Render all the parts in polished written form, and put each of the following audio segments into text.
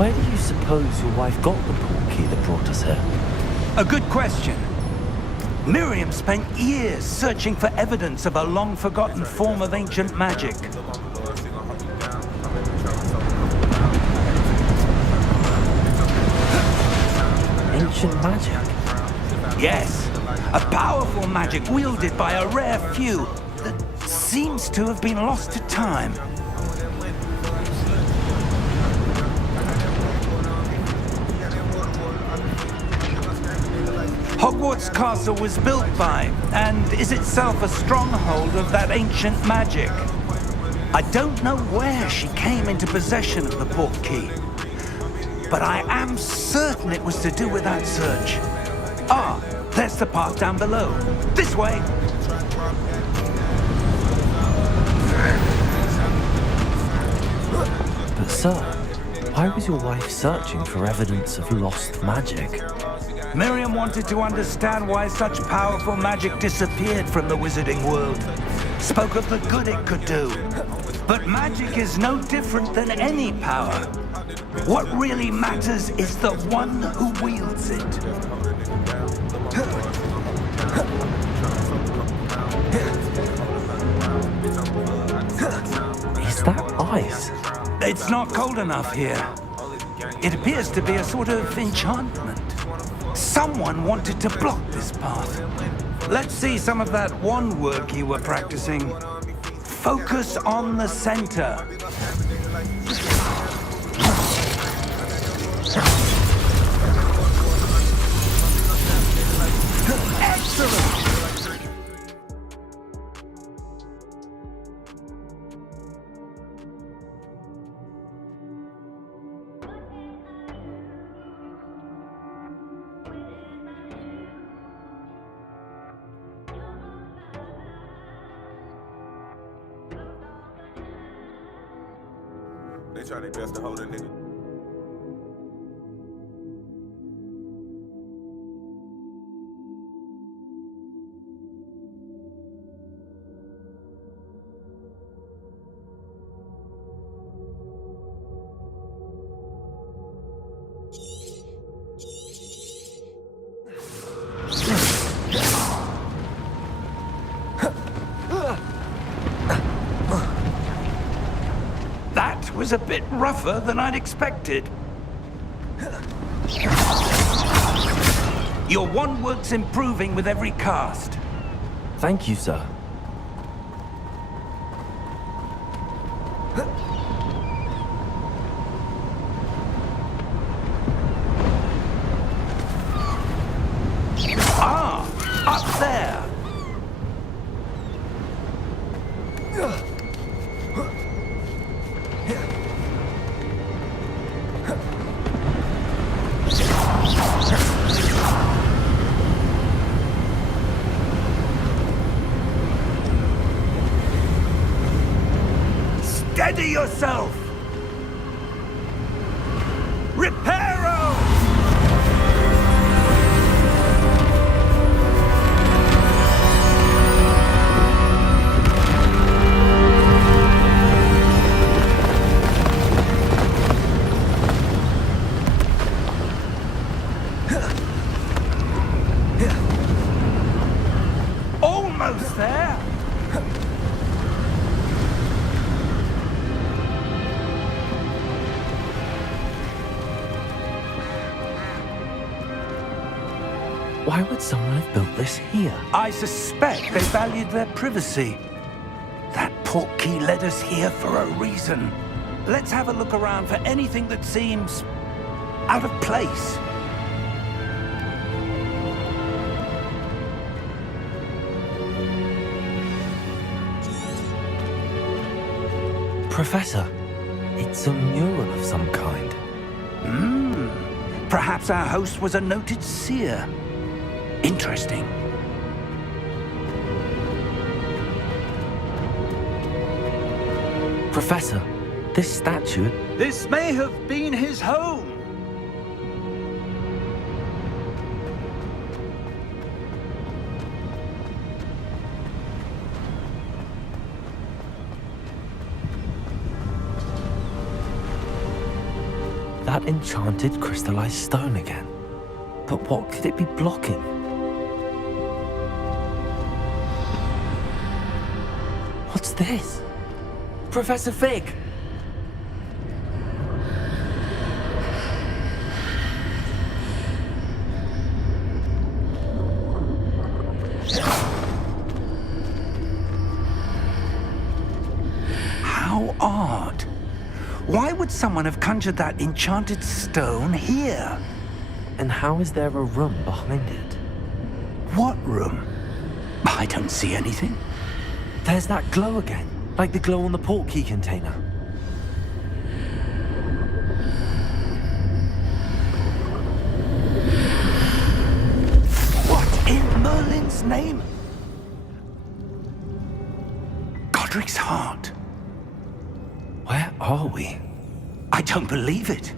Where do you suppose your wife got the portkey that brought us here? A good question. Miriam spent years searching for evidence of a long-forgotten form of ancient magic. Ancient magic? Yes, a powerful magic wielded by a rare few that seems to have been lost to time. Hogwarts Castle was built by, and is itself a stronghold of that ancient magic. I don't know where she came into possession of the portkey, but I am certain it was to do with that search. Ah, there's the path down below. This way! But sir, why was your wife searching for evidence of lost magic? Miriam wanted to understand why such powerful magic disappeared from the wizarding world. Spoke of the good it could do. But magic is no different than any power. What really matters is the one who wields it. Is that ice? It's not cold enough here. It appears to be a sort of enchantment. Someone wanted to block this path. Let's see some of that wand work you were practicing. Focus on the center. Excellent! They try their best to hold a nigga. That was a bit rougher than I'd expected. Your wand work's improving with every cast. Thank you, sir. Ah, up there. Steady yourself! Reparo! Almost there! Why would someone have built this here? I suspect they valued their privacy. That portkey led us here for a reason. Let's have a look around for anything that seems out of place. Professor, it's a mural of some kind. Perhaps our host was a noted seer. Interesting. Professor, this statue... This may have been his home. That enchanted crystallized stone again. But what could it be blocking? What's this? Professor Fig! How odd. Why would someone have conjured that enchanted stone here? And how is there a room behind it? What room? I don't see anything. There's that glow again, like the glow on the portkey container. What in Merlin's name? Godric's heart. Where are we? I don't believe it.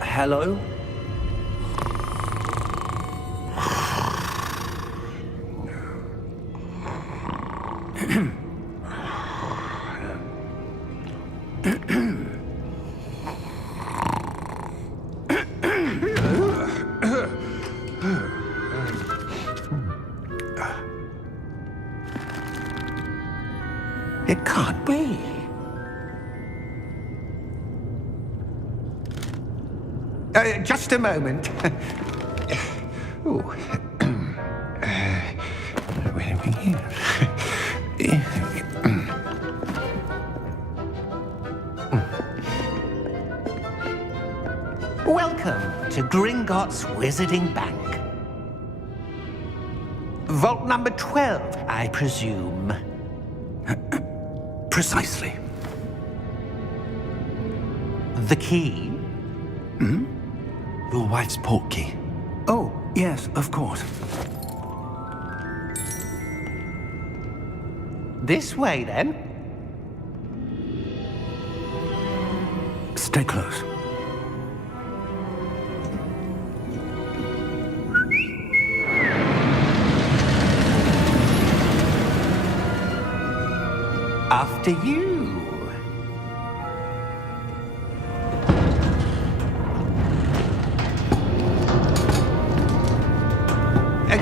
Hello? It can't be. Just a moment. Ooh. Where are we here? Welcome to Gringotts Wizarding Bank. Vault number 12, I presume. Precisely. The key? Hmm? Your wife's portkey. Oh, yes, of course. This way, then. Stay close. After you.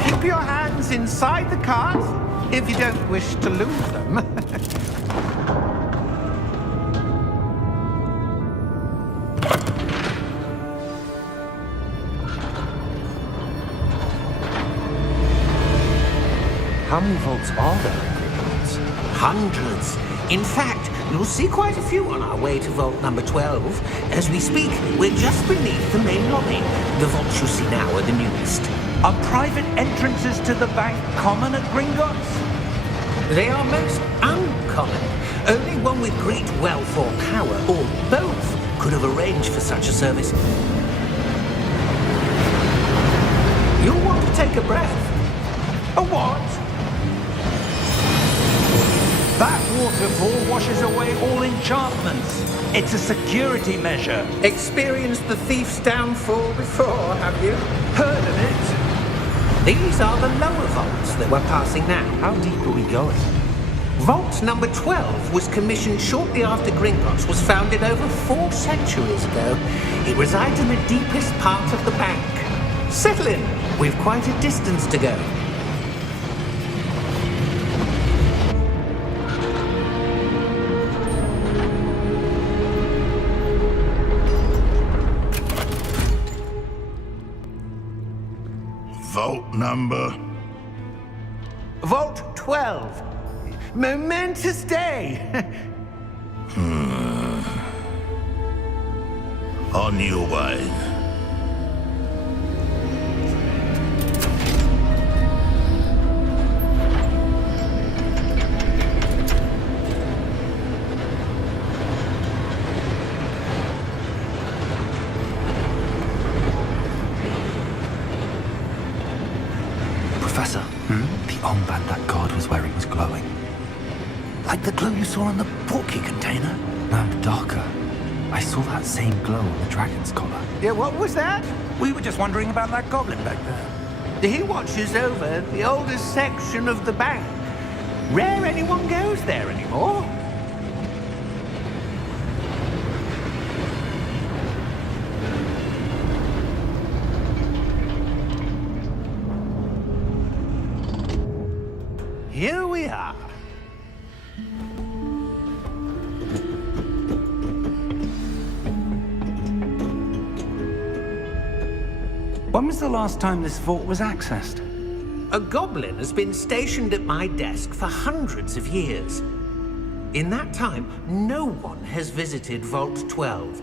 Keep your hands inside the cart if you don't wish to lose them. How many vaults are there in Gringotts? Hundreds. In fact, you'll see quite a few on our way to vault number 12. As we speak, we're just beneath the main lobby. The vaults you see now are the newest. Are private entrances to the bank common at Gringotts? They are most uncommon. Only one with great wealth or power, or both, could have arranged for such a service. You'll want to take a breath. A what? That water downfall washes away all enchantments. It's a security measure. Experienced the thief's downfall before, have you? Heard of it? These are the lower vaults that we're passing now. How deep are we going? Vault number 12 was commissioned shortly after Gringotts was founded over 4 centuries ago. It resides in the deepest part of the bank. Settle in. We've quite a distance to go. Vault number? Vault 12. Momentous day. On your way. Professor, the armband that guard was wearing was glowing. Like the glow you saw on the portkey container? No, darker. I saw that same glow on the dragon's collar. Yeah, what was that? We were just wondering about that goblin back there. He watches over the oldest section of the bank. Rare anyone goes there anymore. Here we are. When was the last time this vault was accessed? A goblin has been stationed at my desk for hundreds of years. In that time, no one has visited Vault 12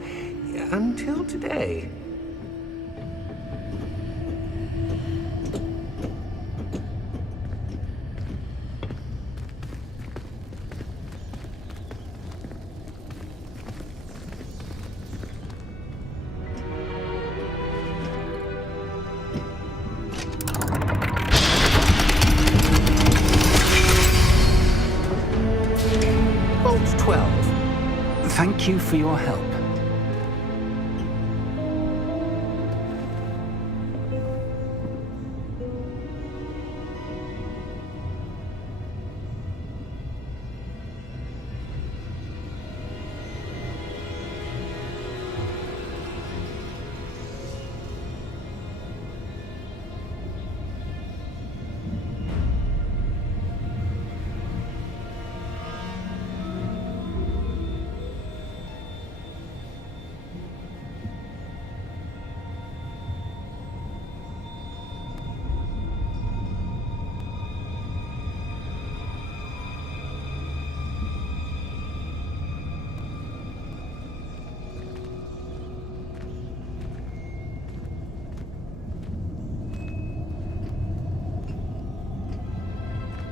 until today. Vault 12. Thank you for your help.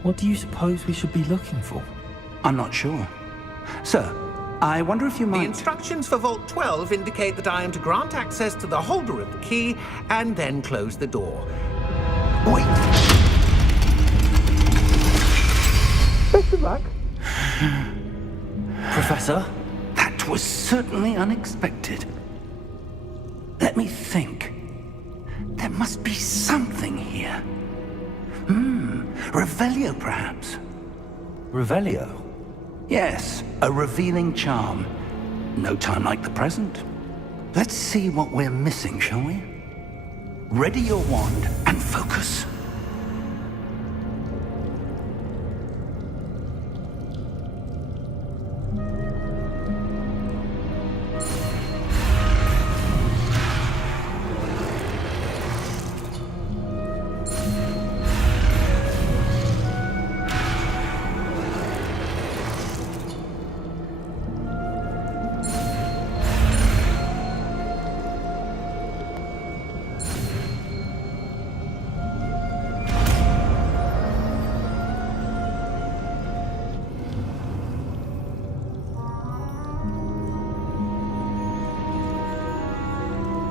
What do you suppose we should be looking for? I'm not sure. Sir, I wonder if you The might... instructions for Vault 12 indicate that I am to grant access to the holder of the key and then close the door. Wait! Best of luck. Professor? That was certainly unexpected. Let me think. There must be something here. Revelio, perhaps? Revelio? Yes, a revealing charm. No time like the present. Let's see what we're missing, shall we? Ready your wand and focus.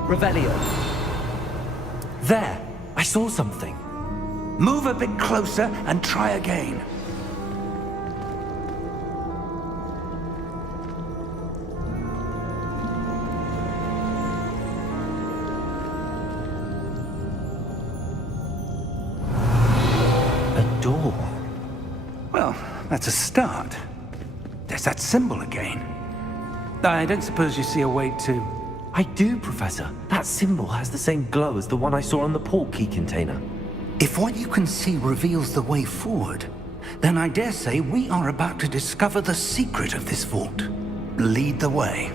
Revelio. There! I saw something. Move a bit closer and try again. door. Well, that's a start. There's that symbol again. I don't suppose you see a way to... I do, Professor. That symbol has the same glow as the one I saw on the port key container. If what you can see reveals the way forward, then I dare say we are about to discover the secret of this vault. Lead the way.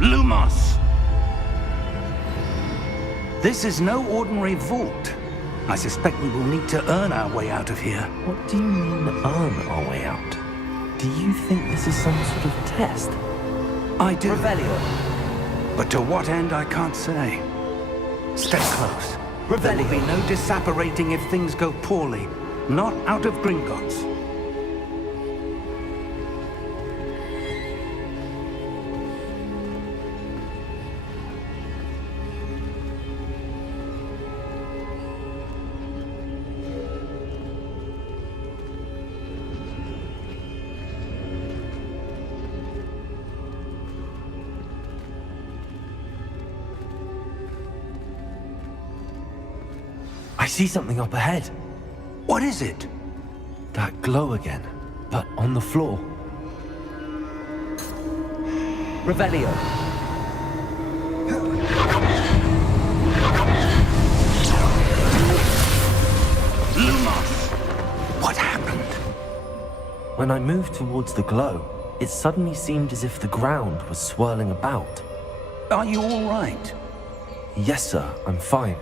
Lumos! This is no ordinary vault. I suspect we will need to earn our way out of here. What do you mean, earn our way out? Do you think this is some sort of test? I do. Revelio. But to what end, I can't say. Stay close. Revelio. There will be no disapparating if things go poorly. Not out of Gringotts. I see something up ahead. What is it? That glow again, but on the floor. Revelio. Lumos! What happened? When I moved towards the glow, it suddenly seemed as if the ground was swirling about. Are you all right? Yes, sir, I'm fine.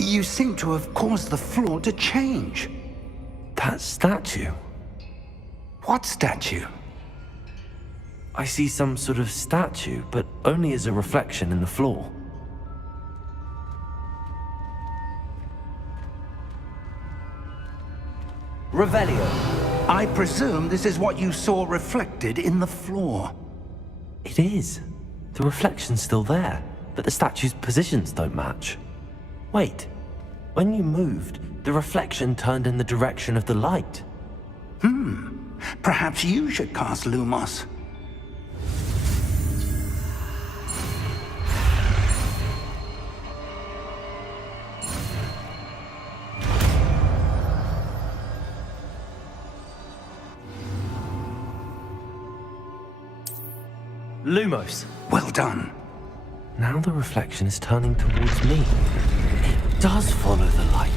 You seem to have caused the floor to change. That statue. What statue? I see some sort of statue, but only as a reflection in the floor. Revelio. I presume this is what you saw reflected in the floor. It is. The reflection's still there, but the statue's positions don't match. Wait. When you moved, the reflection turned in the direction of the light. Perhaps you should cast Lumos. Lumos. Well done. Now the reflection is turning towards me. It does follow the light.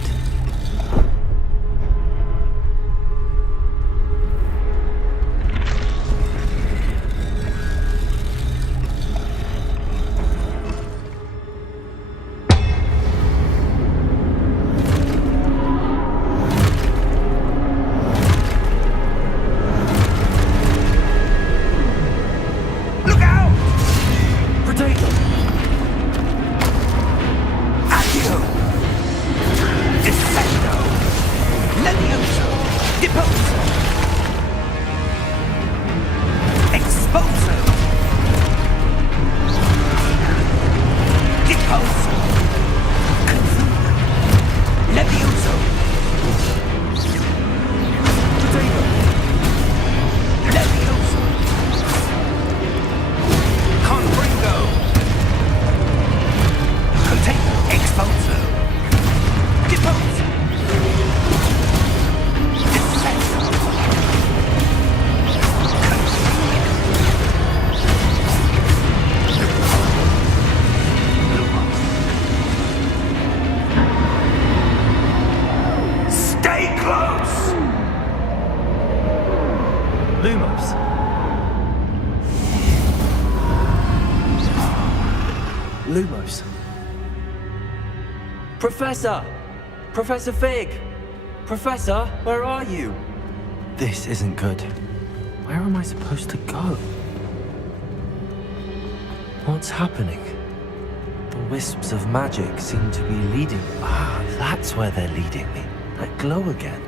Look out! Potato! Accio! Dissecto! Levioso! Deposo! Exposo! Deposo! Confuso! Levioso! Potato! Levioso! Confringo! Potato! Exposo! Deposo! Dissecto! Stay close! Lumos. Lumos. Professor! Professor Fig! Professor, where are you? This isn't good. Where am I supposed to go? What's happening? The wisps of magic seem to be leading. Ah, that's where they're leading me. That glow again.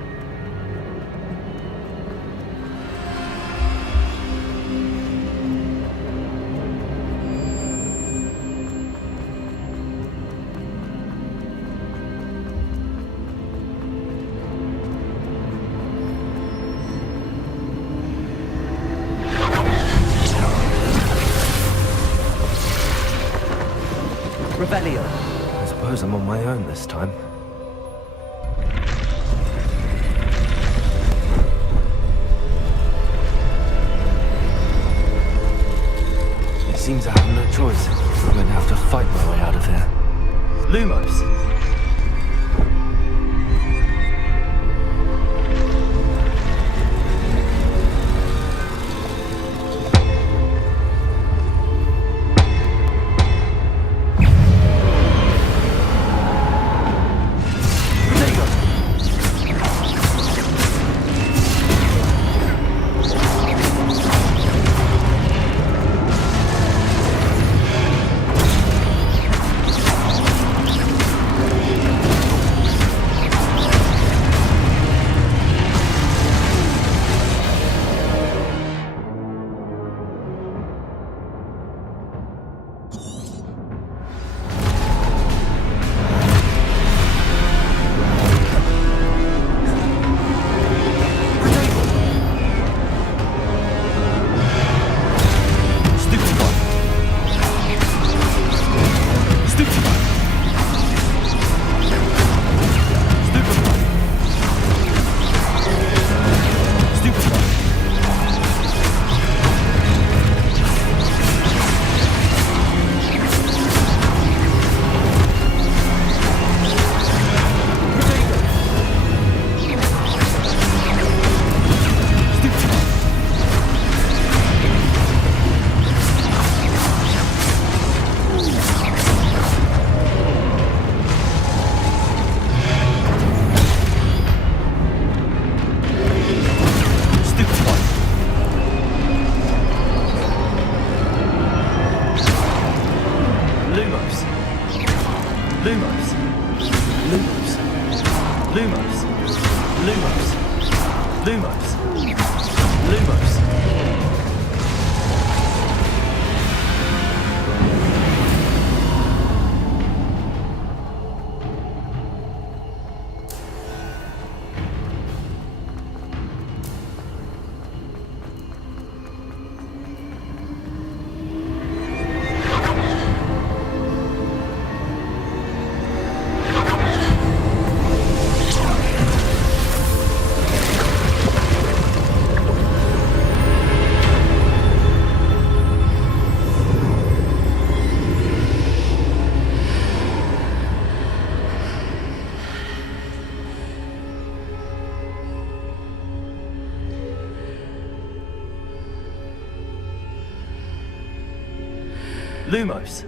Revelio. I suppose I'm on my own this time. It seems I have no choice. I'm going to have to fight my way out of here. Lumos. Lumos.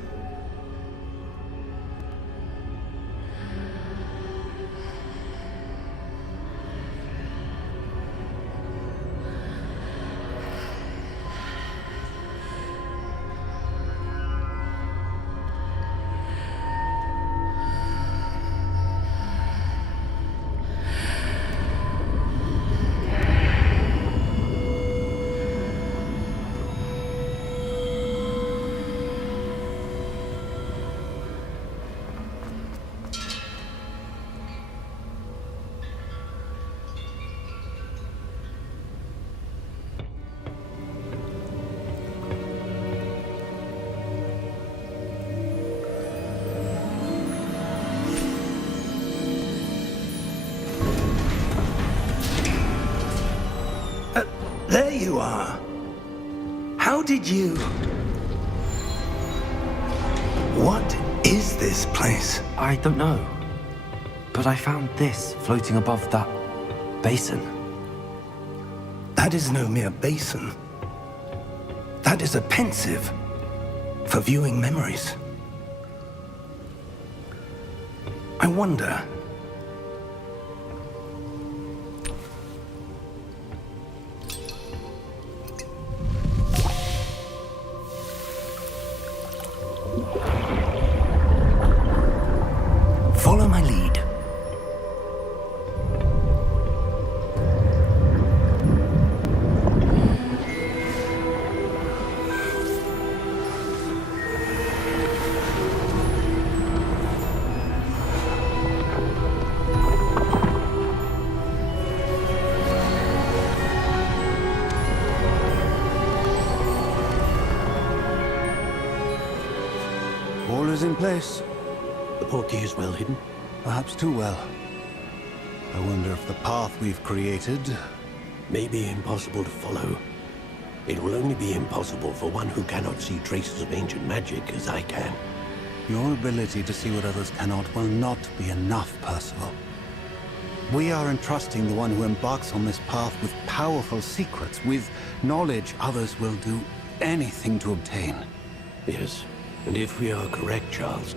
There you are. How did you... What is this place? I don't know. But I found this floating above that basin. That is no mere basin. That is a pensive for viewing memories. I wonder... Follow my lead. All is in place. The portkey is well hidden. Perhaps too well. I wonder if the path we've created... May be impossible to follow. It will only be impossible for one who cannot see traces of ancient magic as I can. Your ability to see what others cannot will not be enough, Percival. We are entrusting the one who embarks on this path with powerful secrets, with knowledge others will do anything to obtain. Yes, and if we are correct, Charles,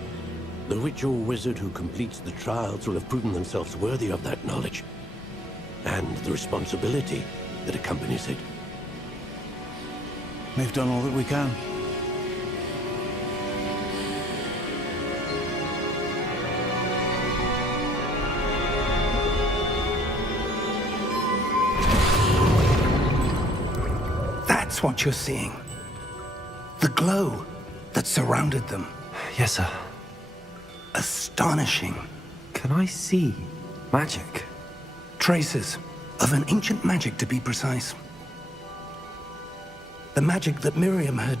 the ritual wizard who completes the trials will have proven themselves worthy of that knowledge, and the responsibility that accompanies it. We've done all that we can. That's what you're seeing. The glow that surrounded them. Yes, sir. Astonishing. Can I see magic? Traces of an ancient magic, to be precise. The magic that Miriam had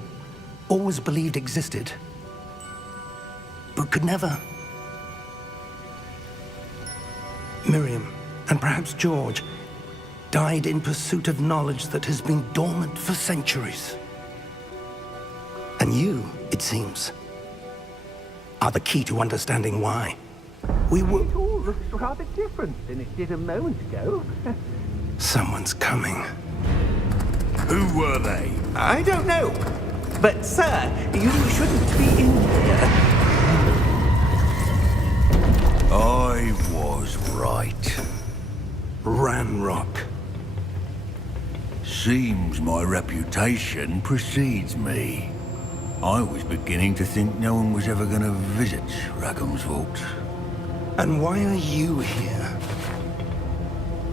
always believed existed, but could never. Miriam, and perhaps George, died in pursuit of knowledge that has been dormant for centuries. And you, it seems, are the key to understanding why. We were... It all looks rather different than it did a moment ago. Someone's coming. Who were they? I don't know. But, sir, you shouldn't be in here. I was right. Ranrock. Seems my reputation precedes me. I was beginning to think no one was ever going to visit Rackham's vault. And why are you here?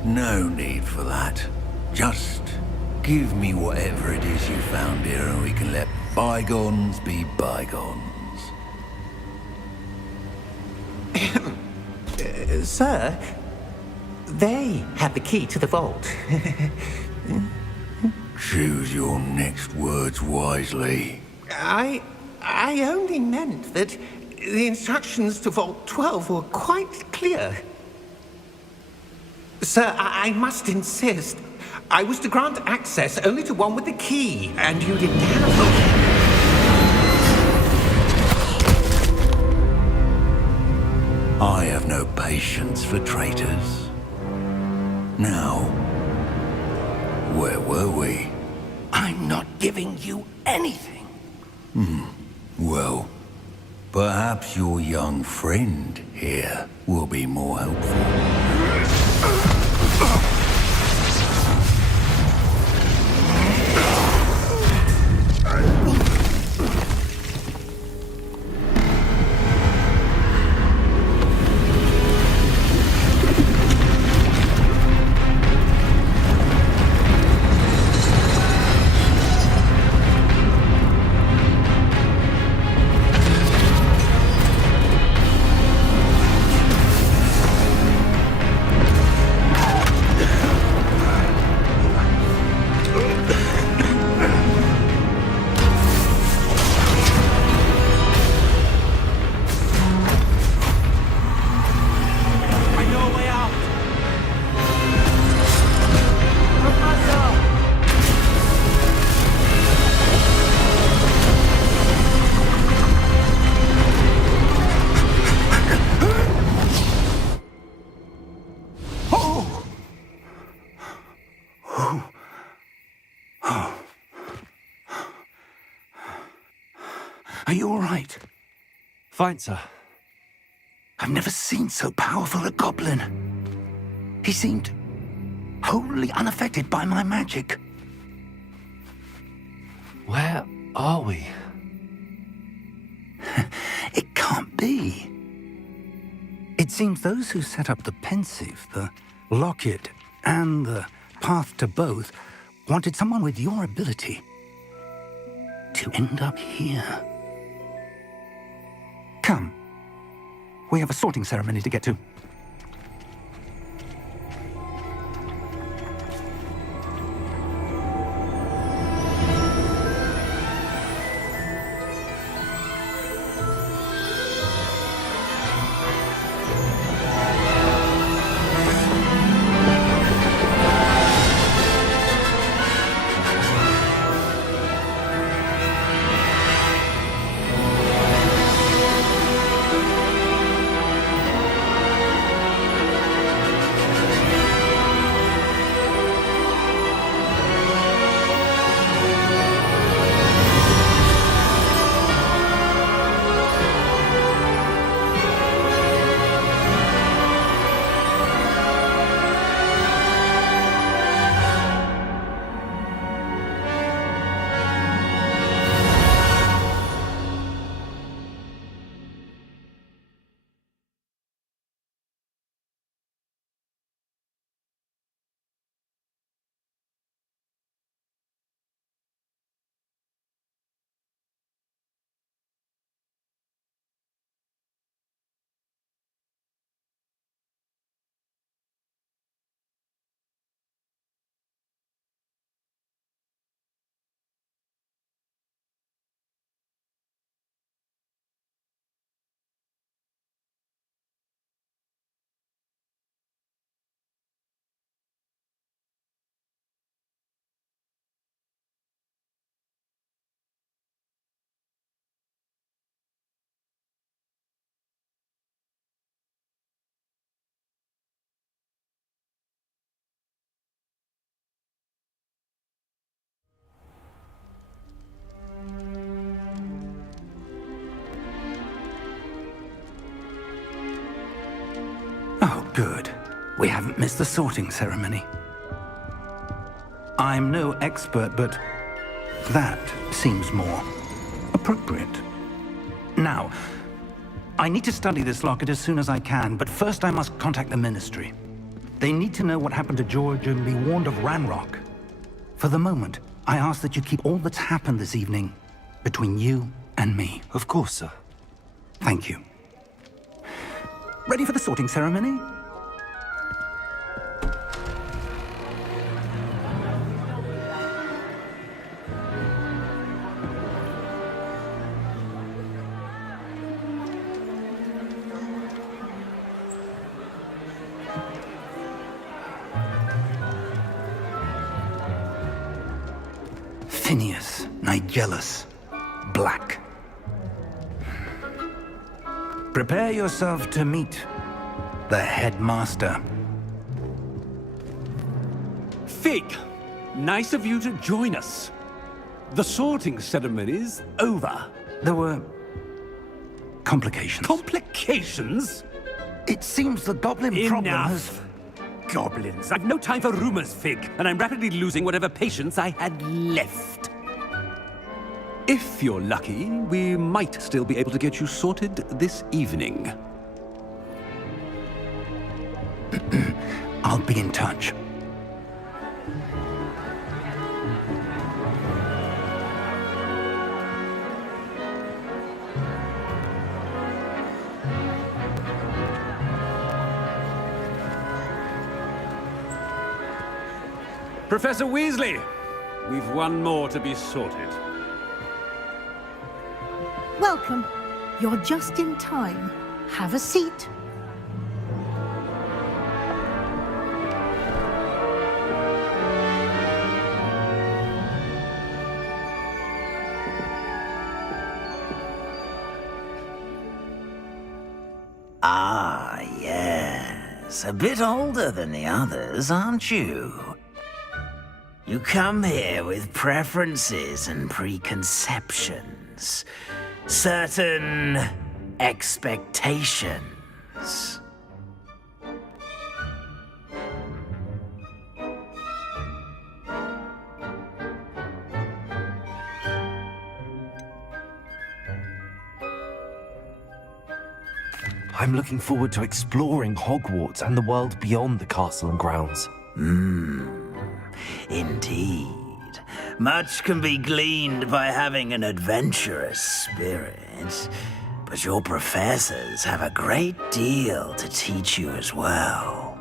No need for that. Just give me whatever it is you found here and we can let bygones be bygones. Sir, they have the key to the vault. Choose your next words wisely. I only meant that the instructions to Vault 12 were quite clear. Sir, I must insist. I was to grant access only to one with the key, and you didn't have I have no patience for traitors. Now, where were we? I'm not giving you anything. Well, perhaps your young friend here will be more helpful. Are you all right? Fine, sir. I've never seen so powerful a goblin. He seemed wholly unaffected by my magic. Where are we? It can't be. It seems those who set up the pensive, the locket, and the path to both wanted someone with your ability to end up here. Come. We have a sorting ceremony to get to. Good. We haven't missed the sorting ceremony. I'm no expert, but that seems more appropriate. Now, I need to study this locket as soon as I can, but first I must contact the Ministry. They need to know what happened to George and be warned of Ranrock. For the moment, I ask that you keep all that's happened this evening between you and me. Of course, sir. Thank you. Ready for the sorting ceremony? Phineas, Nigellus, Black. Prepare yourself to meet the headmaster. Fig, nice of you to join us. The sorting ceremony's over. There were complications. Complications? It seems the goblin problem has... Enough. Goblins. I've no time for rumors, Fig, and I'm rapidly losing whatever patience I had left. If you're lucky, we might still be able to get you sorted this evening. I'll be in touch. Professor Weasley, we've one more to be sorted. Welcome. You're just in time. Have a seat. Ah, yes. A bit older than the others, aren't you? You come here with preferences and preconceptions. Certain expectations. I'm looking forward to exploring Hogwarts and the world beyond the castle and grounds. Indeed. Much can be gleaned by having an adventurous spirit, but your professors have a great deal to teach you as well.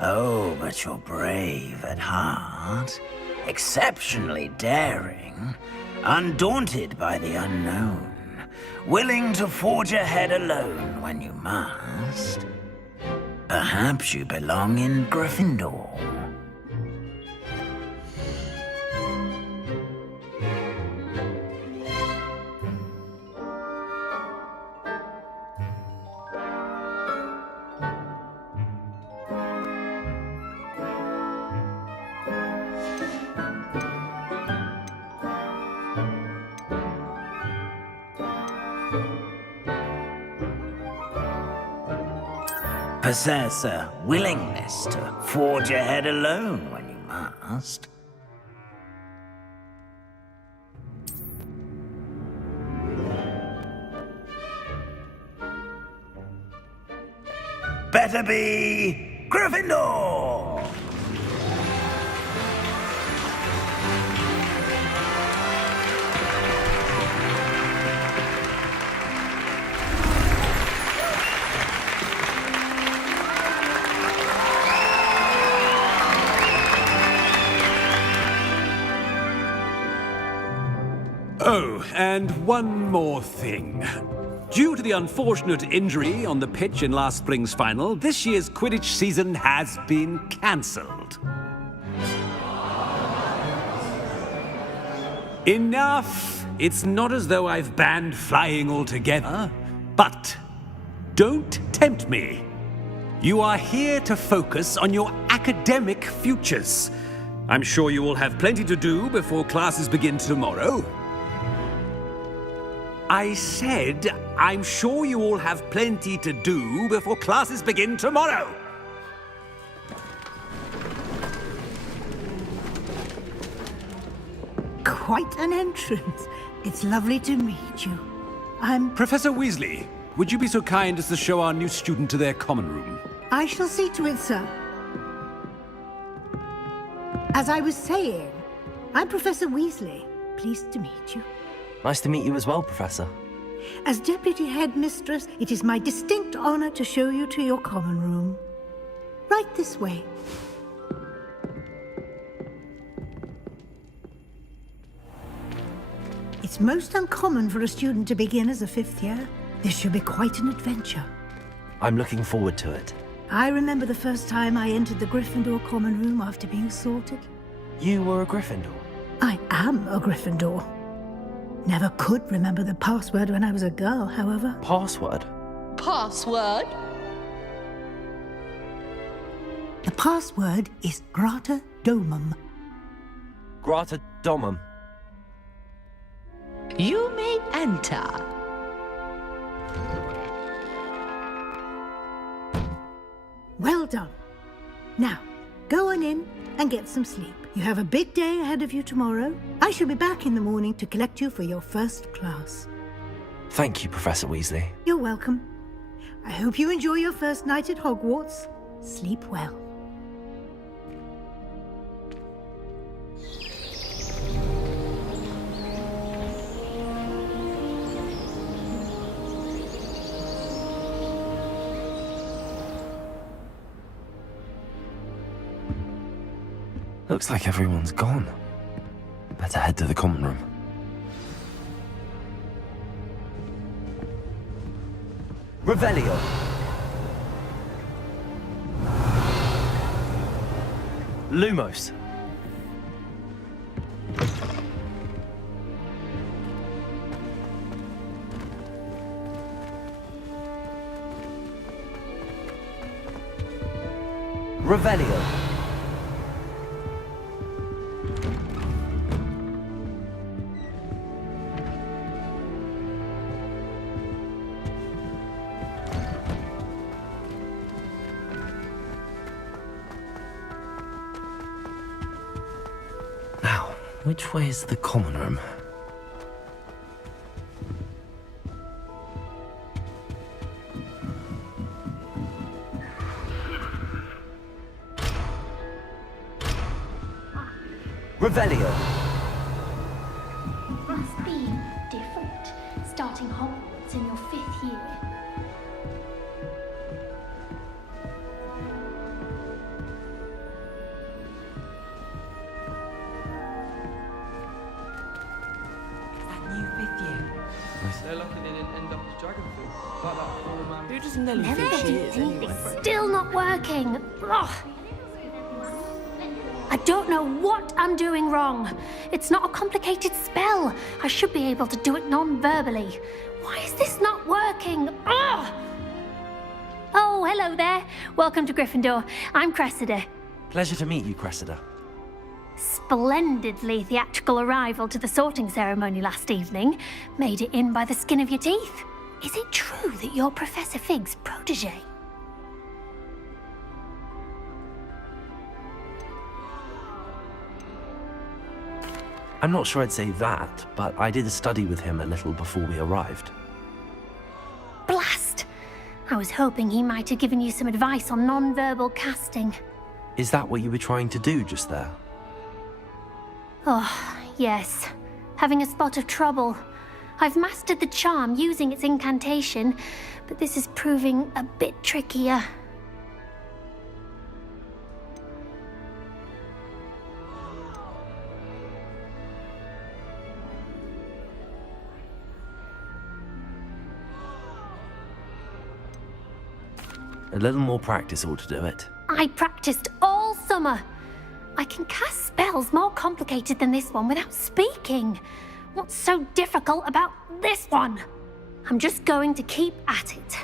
Oh, but you're brave at heart, exceptionally daring, undaunted by the unknown, willing to forge ahead alone when you must. Perhaps you belong in Gryffindor. Possess a willingness to forge ahead alone when you must. Better be Gryffindor! Oh, and one more thing. Due to the unfortunate injury on the pitch in last spring's final, this year's Quidditch season has been cancelled. Enough! It's not as though I've banned flying altogether, but don't tempt me. You are here to focus on your academic futures. I'm sure you will have plenty to do before classes begin tomorrow. I said I'm sure you all have plenty to do before classes begin tomorrow. Quite an entrance. It's lovely to meet you. Professor Weasley, would you be so kind as to show our new student to their common room? I shall see to it, sir. As I was saying, I'm Professor Weasley. Pleased to meet you. Nice to meet you as well, Professor. As Deputy Headmistress, it is my distinct honor to show you to your common room. Right this way. It's most uncommon for a student to begin as a fifth year. This should be quite an adventure. I'm looking forward to it. I remember the first time I entered the Gryffindor common room after being sorted. You were a Gryffindor? I am a Gryffindor. Never could remember the password when I was a girl, however. Password? Password? The password is Grata Domum. Grata Domum. You may enter. Well done. Now, go on in and get some sleep. You have a big day ahead of you tomorrow. I shall be back in the morning to collect you for your first class. Thank you, Professor Weasley. You're welcome. I hope you enjoy your first night at Hogwarts. Sleep well. Looks like everyone's gone. Better head to the common room. Revelio! Lumos! Revelio! Which way is the common room? Revelio! Must be different, starting Hogwarts in your 5th year. They're lucky they didn't end up as dragon food. Like that poor man. Who does Nelly Never think she getting is anything. anyway? Still not working. Ugh. I don't know what I'm doing wrong. It's not a complicated spell. I should be able to do it non-verbally. Why is this not working? Ugh. Oh, hello there. Welcome to Gryffindor. I'm Cressida. Pleasure to meet you, Cressida. Splendidly theatrical arrival to the sorting ceremony last evening. Made it in by the skin of your teeth. Is it true that you're Professor Fig's protege? I'm not sure I'd say that, but I did study with him a little before we arrived. Blast! I was hoping he might have given you some advice on non-verbal casting. Is that what you were trying to do just there? Oh, yes. Having a spot of trouble. I've mastered the charm using its incantation, but this is proving a bit trickier. A little more practice ought to do it. I practiced all summer. I can cast spells more complicated than this one without speaking. What's so difficult about this one? I'm just going to keep at it.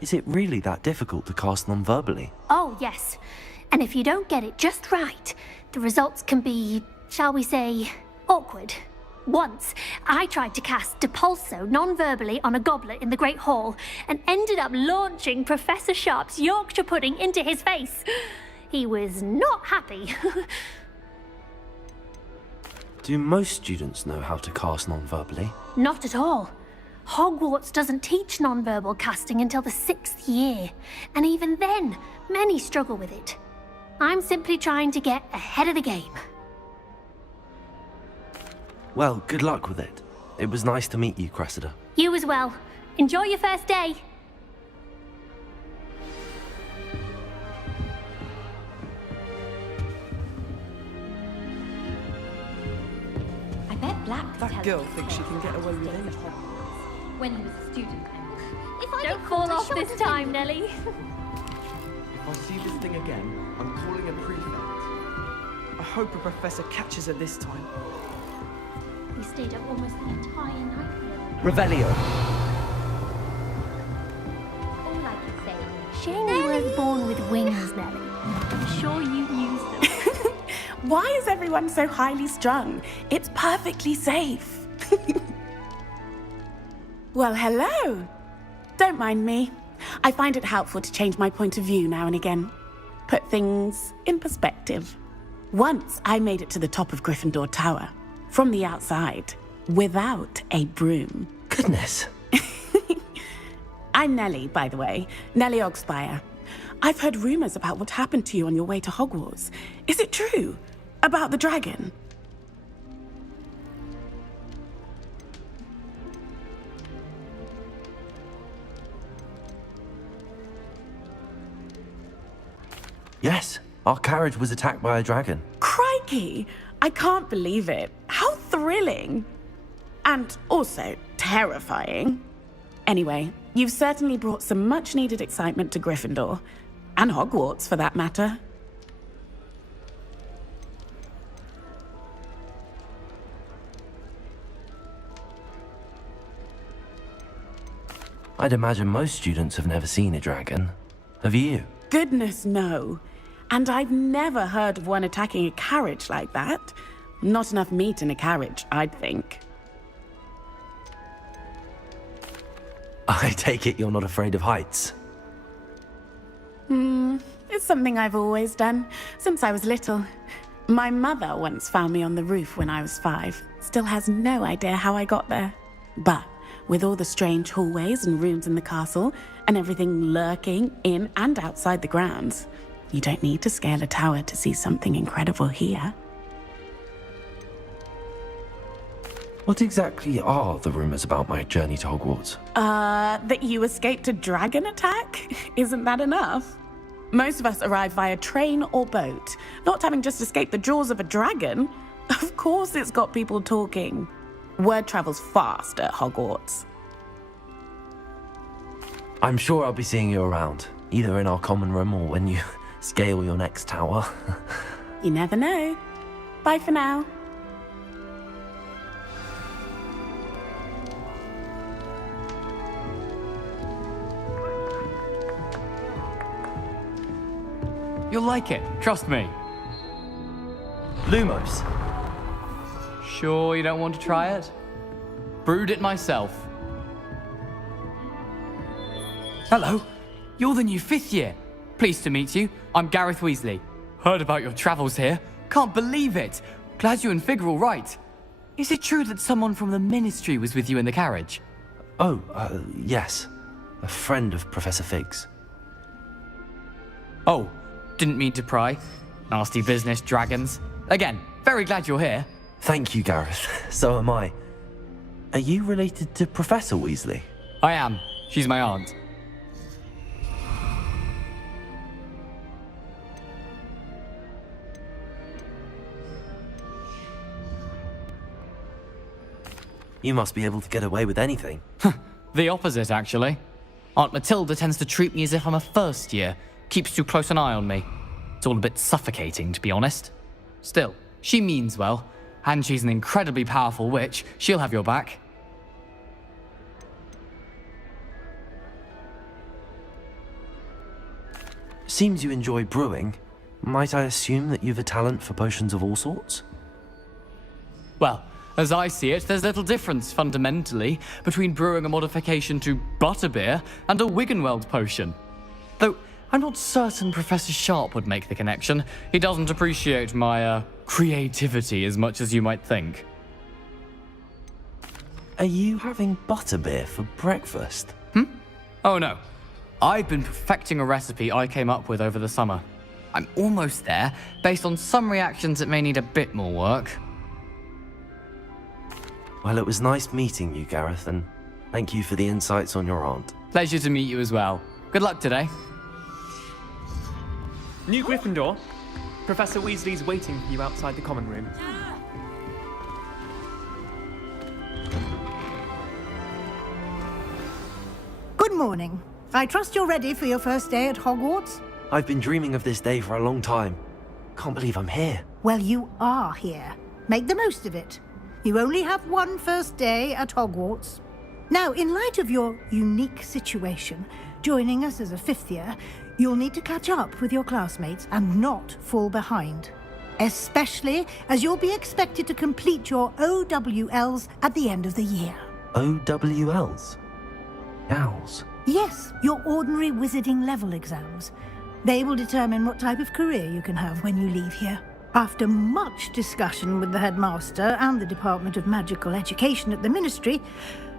Is it really that difficult to cast non-verbally? Oh, yes. And if you don't get it just right, the results can be, shall we say, awkward. Once, I tried to cast Depulso non-verbally on a goblet in the Great Hall and ended up launching Professor Sharp's Yorkshire pudding into his face. He was not happy. Do most students know how to cast non-verbally? Not at all. Hogwarts doesn't teach non-verbal casting until the 6th year, and even then, many struggle with it. I'm simply trying to get ahead of the game. Well, good luck with it. It was nice to meet you, Cressida. You as well. Enjoy your first day. I bet Black That girl thinks she can get away with anything. when he was a student. If I don't fall off this time, Nellie. If I see this thing again, I'm calling a prefect. I hope a professor catches her this time. We stayed up almost the entire night. Revelio. All I can say, shame you weren't born with wings, Nellie. I'm sure you'd use them. Why is everyone so highly strung? It's perfectly safe. Well, hello. Don't mind me. I find it helpful to change my point of view now and again. Put things in perspective. Once I made it to the top of Gryffindor Tower, from the outside, without a broom. Goodness. I'm Nellie, by the way. Nellie Ogspire. I've heard rumors about what happened to you on your way to Hogwarts. Is it true? About the dragon? Yes, our carriage was attacked by a dragon. Crikey! I can't believe it. How thrilling! And also terrifying. Anyway, you've certainly brought some much-needed excitement to Gryffindor. And Hogwarts, for that matter. I'd imagine most students have never seen a dragon. Have you? Goodness, no. And I've never heard of one attacking a carriage like that. Not enough meat in a carriage, I'd think. I take it you're not afraid of heights. It's something I've always done, since I was little. My mother once found me on the roof when I was 5. Still has no idea how I got there. But with all the strange hallways and rooms in the castle, and everything lurking in and outside the grounds, you don't need to scale a tower to see something incredible here. What exactly are the rumors about my journey to Hogwarts? That you escaped a dragon attack? Isn't that enough? Most of us arrive via train or boat, not having just escaped the jaws of a dragon. Of course it's got people talking. Word travels fast at Hogwarts. I'm sure I'll be seeing you around, either in our common room or when you scale your next tower. You never know. Bye for now. You'll like it, trust me. Lumos. Sure you don't want to try it? Brewed it myself. Hello, you're the new 5th year. Pleased to meet you. I'm Gareth Weasley. Heard about your travels here. Can't believe it. Glad you and Fig are all right. Is it true that someone from the Ministry was with you in the carriage? Oh, yes. A friend of Professor Fig's. Oh, didn't mean to pry. Nasty business, dragons. Again, very glad you're here. Thank you, Gareth. So am I. Are you related to Professor Weasley? I am. She's my aunt. You must be able to get away with anything. The opposite, actually. Aunt Matilda tends to treat me as if I'm a first year. Keeps too close an eye on me. It's all a bit suffocating, to be honest. Still, she means well. And she's an incredibly powerful witch. She'll have your back. Seems you enjoy brewing. Might I assume that you've a talent for potions of all sorts? Well, as I see it, there's little difference, fundamentally, between brewing a modification to butterbeer and a Wiggenweld potion. Though, I'm not certain Professor Sharp would make the connection. He doesn't appreciate my, creativity as much as you might think. Are you having butterbeer for breakfast? Oh no. I've been perfecting a recipe I came up with over the summer. I'm almost there. Based on some reactions, it may need a bit more work. Well, it was nice meeting you, Gareth, and thank you for the insights on your aunt. Pleasure to meet you as well. Good luck today. New Gryffindor. Professor Weasley's waiting for you outside the common room. Good morning. I trust you're ready for your first day at Hogwarts? I've been dreaming of this day for a long time. Can't believe I'm here. Well, you are here. Make the most of it. You only have one first day at Hogwarts. Now, in light of your unique situation, joining us as a fifth year, you'll need to catch up with your classmates and not fall behind. Especially as you'll be expected to complete your OWLs at the end of the year. OWLs? Owls? Yes, your ordinary wizarding level exams. They will determine what type of career you can have when you leave here. After much discussion with the headmaster and the Department of Magical Education at the Ministry,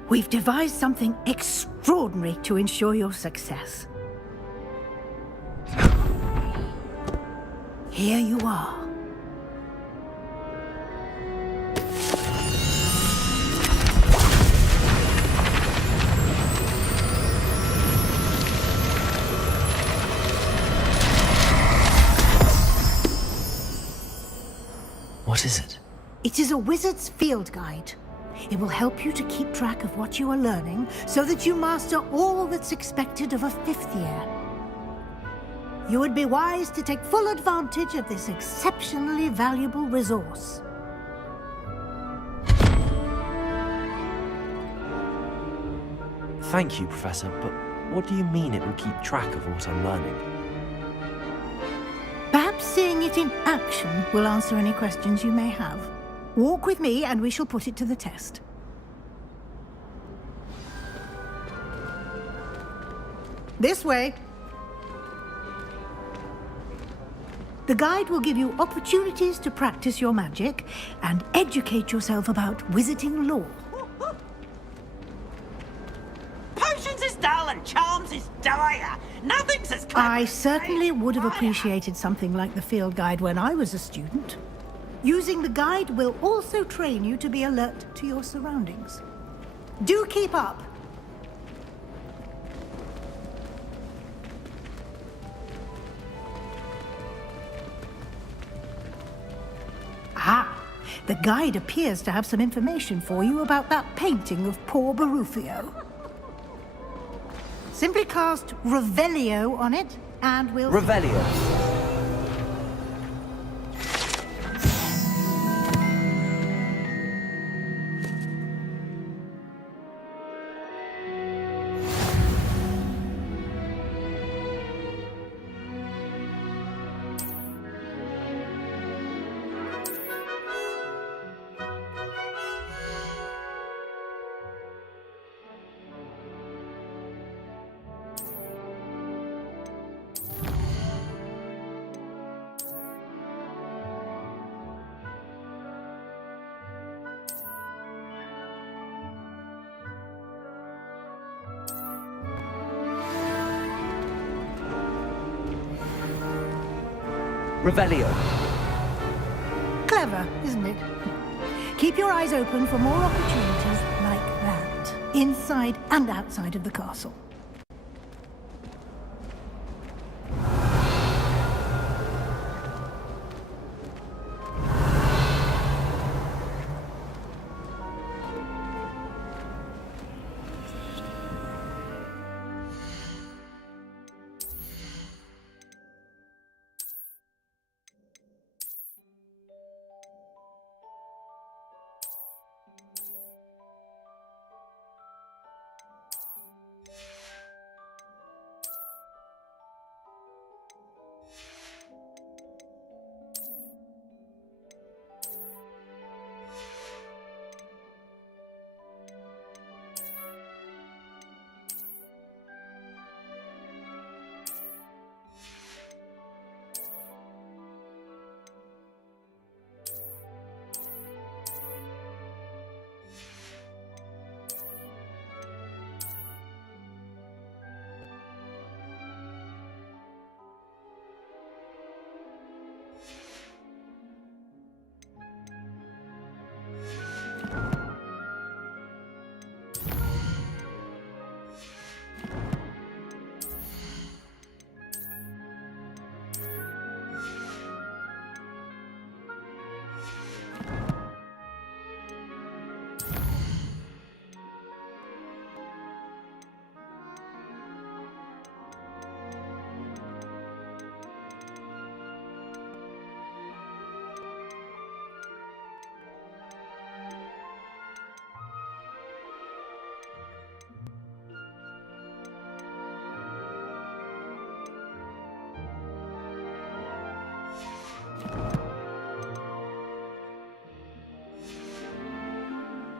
we've devised something extraordinary to ensure your success. Here you are. What is it? It is a wizard's field guide. It will help you to keep track of what you are learning so that you master all that's expected of a fifth year. You would be wise to take full advantage of this exceptionally valuable resource. Thank you, Professor, but what do you mean it will keep track of what I'm learning? Perhaps seeing it in action will answer any questions you may have. Walk with me and we shall put it to the test. This way. The guide will give you opportunities to practice your magic and educate yourself about wizarding lore. Potions is dull and charms is dire. Nothing's as clever. I certainly would have appreciated something like the field guide when I was a student. Using the guide will also train you to be alert to your surroundings. Do keep up. Ah, the guide appears to have some information for you about that painting of poor Barufio. Simply cast Revelio on it, and we'll... Revelio. Revelio. Clever, isn't it? Keep your eyes open for more opportunities like that, inside and outside of the castle.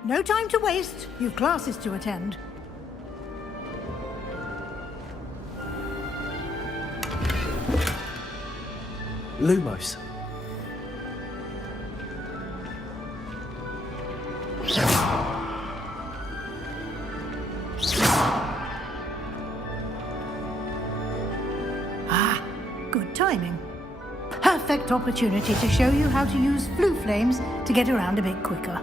no time to waste. You've classes to attend. Lumos. Ah, good timing. Perfect opportunity to show you how to use flue flames to get around a bit quicker.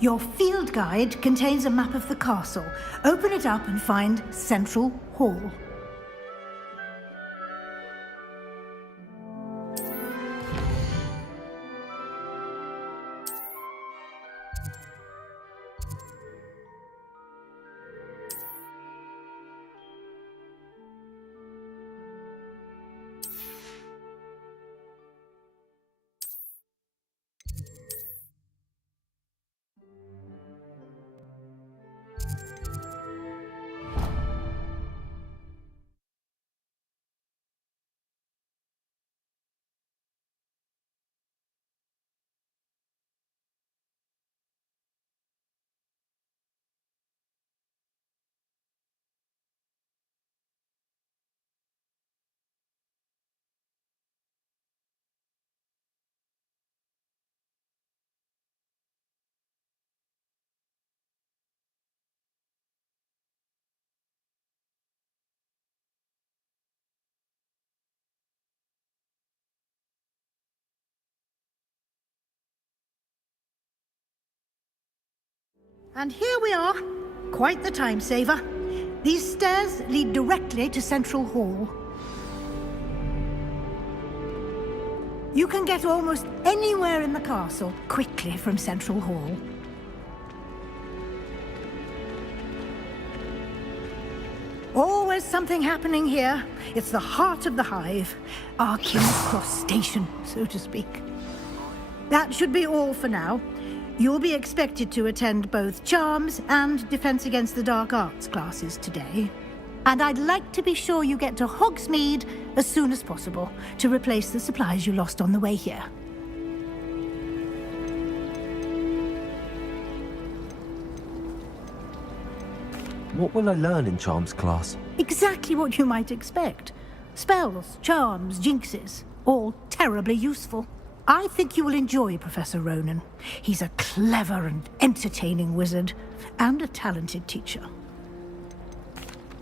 Your field guide contains a map of the castle. Open it up and find Central Hall. And here we are. Quite the time saver. These stairs lead directly to Central Hall. You can get almost anywhere in the castle quickly from Central Hall. Always something happening here. It's the heart of the hive. Our King's Cross station, so to speak. That should be all for now. You'll be expected to attend both Charms and Defense Against the Dark Arts classes today. And I'd like to be sure you get to Hogsmeade as soon as possible to replace the supplies you lost on the way here. What will I learn in Charms class? Exactly what you might expect. Spells, charms, jinxes, all terribly useful. I think you will enjoy Professor Ronan. He's a clever and entertaining wizard, and a talented teacher.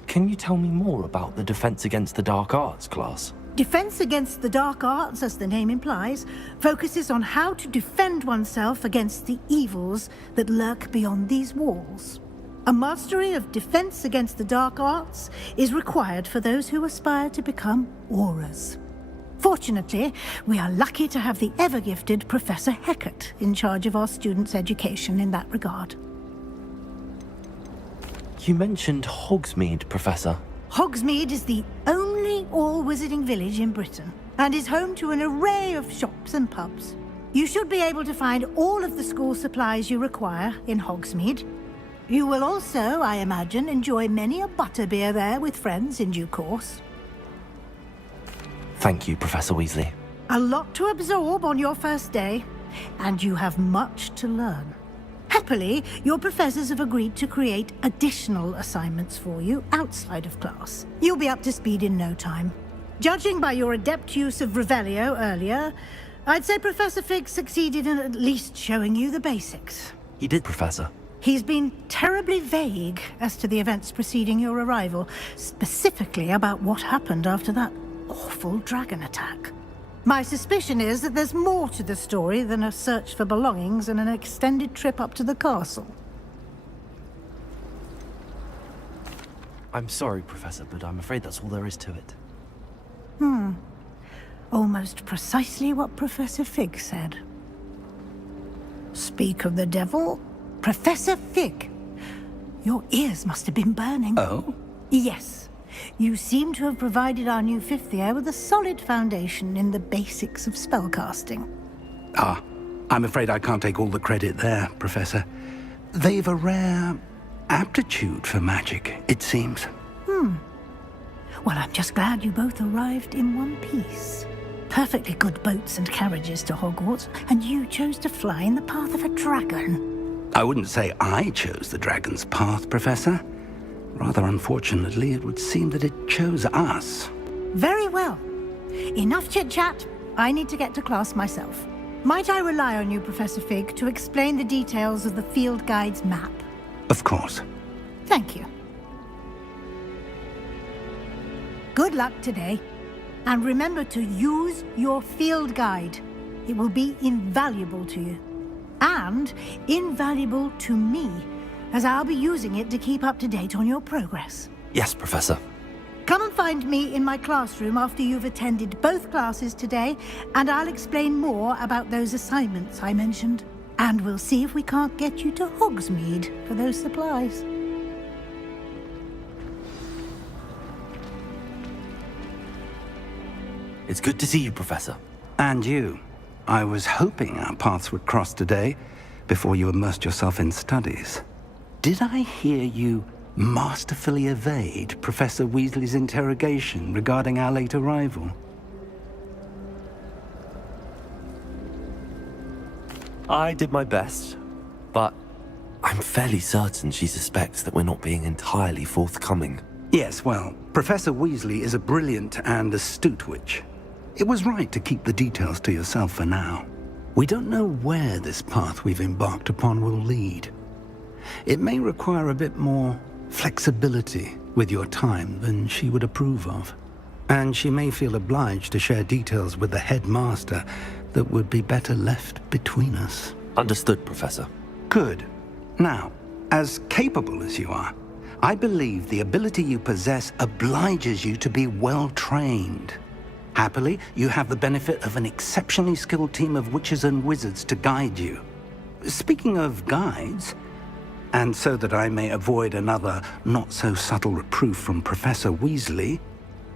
Can you tell me more about the Defense Against the Dark Arts class? Defense Against the Dark Arts, as the name implies, focuses on how to defend oneself against the evils that lurk beyond these walls. A mastery of Defense Against the Dark Arts is required for those who aspire to become Aurors. Fortunately, we are lucky to have the ever-gifted Professor Hecat in charge of our students' education in that regard. You mentioned Hogsmeade, Professor. Hogsmeade is the only all-wizarding village in Britain, and is home to an array of shops and pubs. You should be able to find all of the school supplies you require in Hogsmeade. You will also, I imagine, enjoy many a butterbeer there with friends in due course. Thank you, Professor Weasley. A lot to absorb on your first day, and you have much to learn. Happily, your professors have agreed to create additional assignments for you outside of class. You'll be up to speed in no time. Judging by your adept use of Revelio earlier, I'd say Professor Fig succeeded in at least showing you the basics. He did, Professor. He's been terribly vague as to the events preceding your arrival, specifically about what happened after that awful dragon attack. My suspicion is that there's more to the story than a search for belongings and an extended trip up to the castle. I'm sorry, Professor, but I'm afraid that's all there is to it. Almost precisely what Professor Fig said. Speak of the devil, Professor Fig. Your ears must have been burning. Oh? Yes. You seem to have provided our new fifth year with a solid foundation in the basics of spellcasting. Ah, I'm afraid I can't take all the credit there, Professor. They've a rare aptitude for magic, it seems. Well, I'm just glad you both arrived in one piece. Perfectly good boats and carriages to Hogwarts, and you chose to fly in the path of a dragon. I wouldn't say I chose the dragon's path, Professor. Rather unfortunately, it would seem that it chose us. Very well. Enough chit-chat. I need to get to class myself. Might I rely on you, Professor Fig, to explain the details of the field guide's map? Of course. Thank you. Good luck today. And remember to use your field guide. It will be invaluable to you. And invaluable to me, as I'll be using it to keep up to date on your progress. Yes, Professor. Come and find me in my classroom after you've attended both classes today, and I'll explain more about those assignments I mentioned. And we'll see if we can't get you to Hogsmeade for those supplies. It's good to see you, Professor. And you. I was hoping our paths would cross today, before you immersed yourself in studies. Did I hear you masterfully evade Professor Weasley's interrogation regarding our late arrival? I did my best, but I'm fairly certain she suspects that we're not being entirely forthcoming. Yes, well, Professor Weasley is a brilliant and astute witch. It was right to keep the details to yourself for now. We don't know where this path we've embarked upon will lead. It may require a bit more flexibility with your time than she would approve of. And she may feel obliged to share details with the headmaster that would be better left between us. Understood, Professor. Good. Now, as capable as you are, I believe the ability you possess obliges you to be well-trained. Happily, you have the benefit of an exceptionally skilled team of witches and wizards to guide you. Speaking of guides, and so that I may avoid another not-so-subtle reproof from Professor Weasley,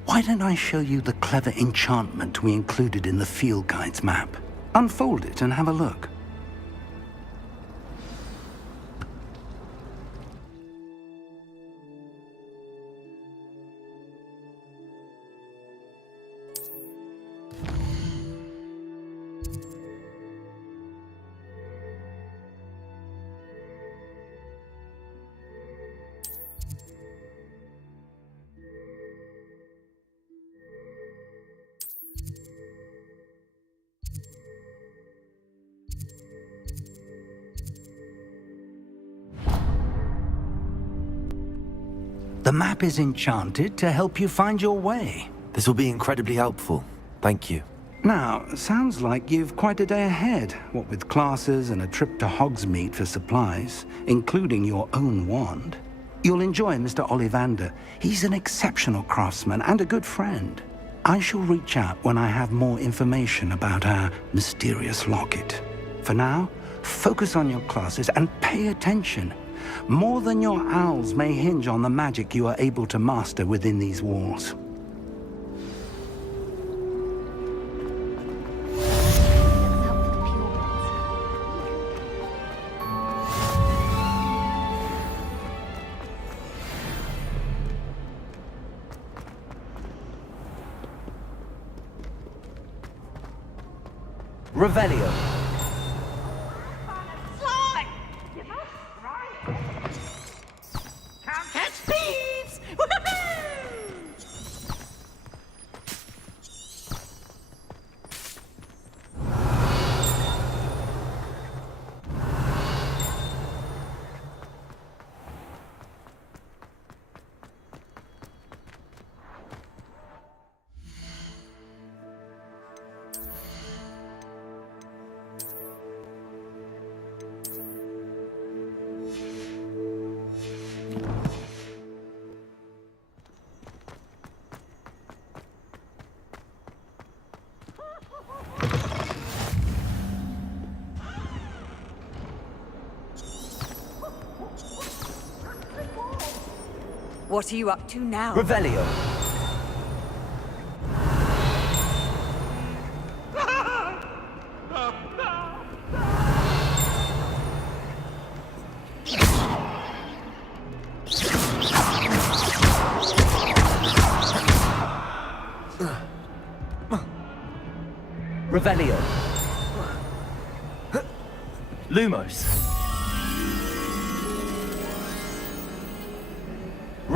why don't I show you the clever enchantment we included in the field guide's map? Unfold it and have a look. The map is enchanted to help you find your way. This will be incredibly helpful. Thank you. Now, sounds like you've quite a day ahead, what with classes and a trip to Hogsmeade for supplies, including your own wand. You'll enjoy Mr. Ollivander. He's an exceptional craftsman and a good friend. I shall reach out when I have more information about our mysterious locket. For now, focus on your classes and pay attention. More than your owls may hinge on the magic you are able to master within these walls. Revelio. What are you up to now? Revelio. Revelio. Lumos.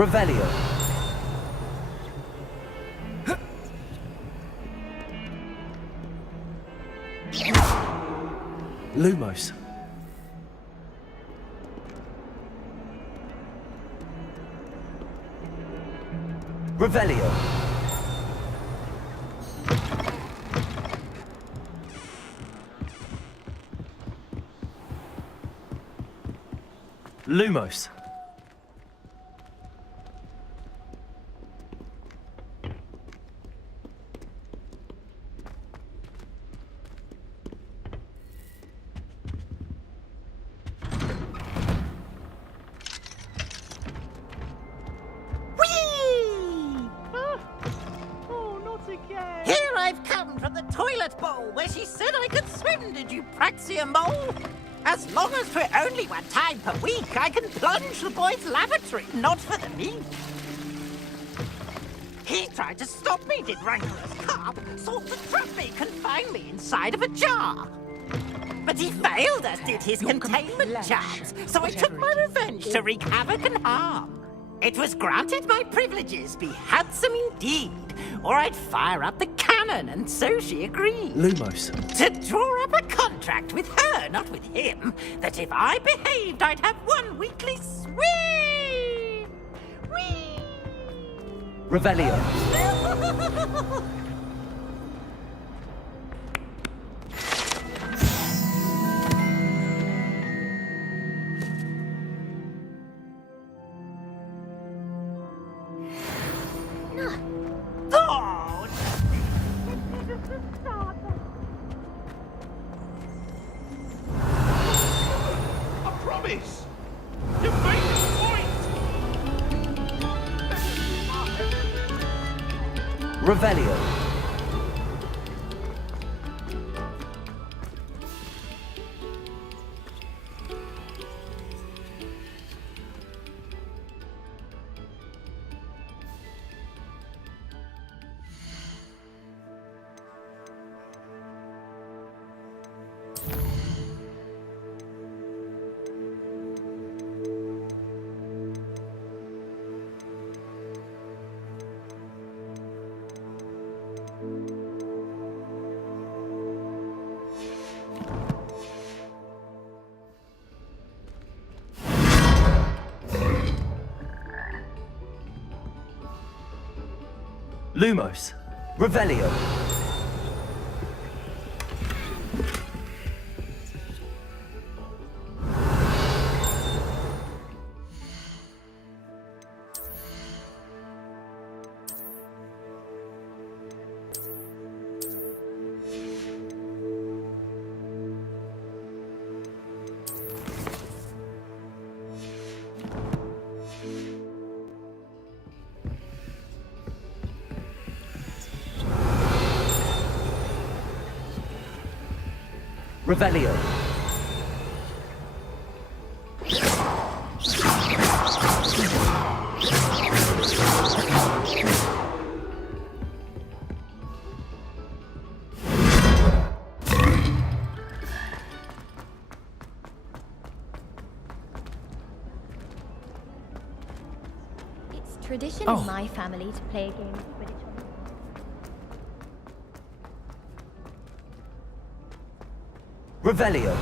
Revelio. Lumos. Revelio. Lumos. Here I've come from the toilet bowl where she said I could swim, did you praxia mole? As long as for only one time per week, I can plunge the boy's lavatory, not for the meat. He tried to stop me, did Rancorous Carp, sought to trap me, confine me inside of a jar. But he failed, as did his containment charms, so I took my revenge to wreak havoc and harm. It was granted my privileges be handsome indeed, or I'd fire up the cannon, and so she agreed. Lumos. To draw up a contract with her, not with him, that if I behaved, I'd have one weekly swim! Whee! Revelio. I promise! You made the point! Revelio. Lumos. Revelio. Revelio. It's tradition Oh. in my family to play a game of Quidditch on Revelio.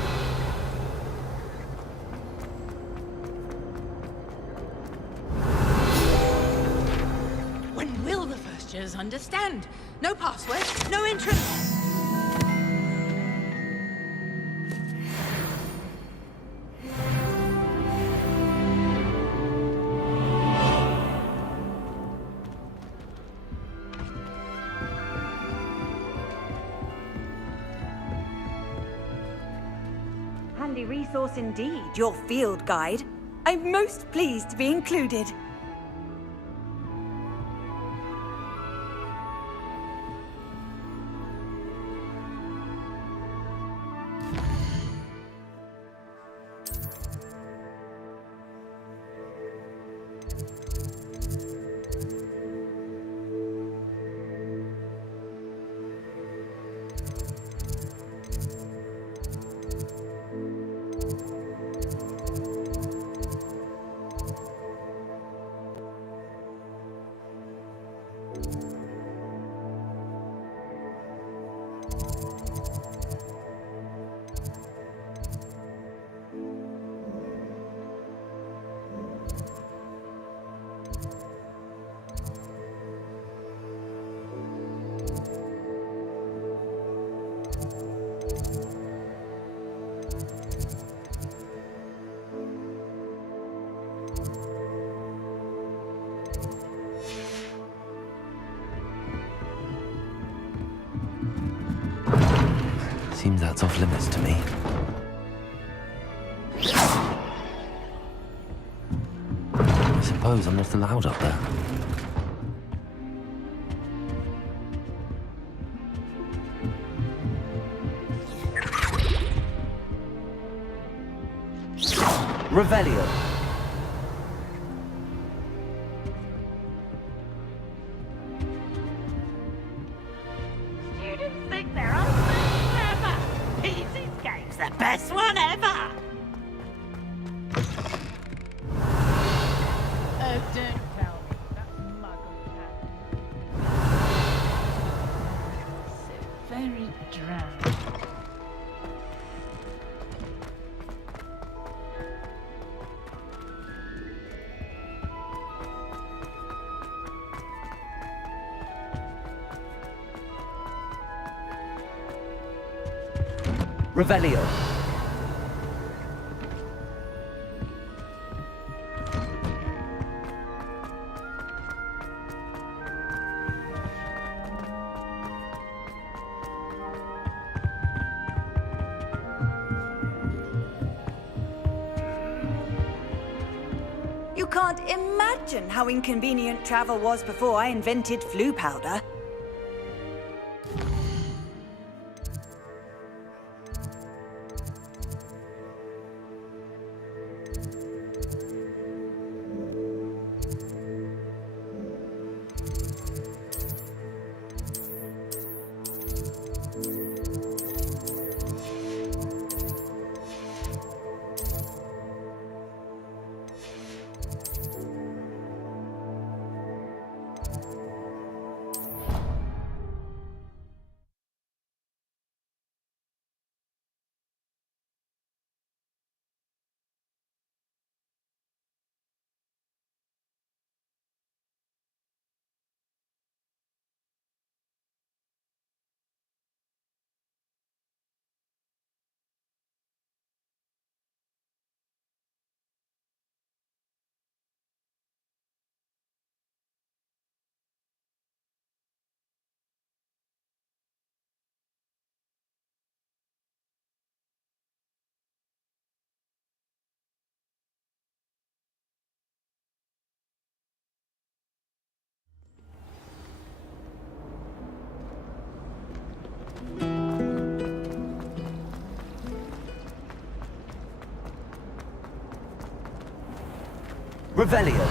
When will the first years understand? No password, no entrance. Handy resource indeed, your field guide. I'm most pleased to be included. Seems that's off limits to me. I suppose I'm not allowed up there. Revelio. Students think they're clever. Easy game's the best one ever. Oh, don't tell me that muggle cat. So very drowned. Revelio. You can't imagine how inconvenient travel was before I invented flu powder. Revelio.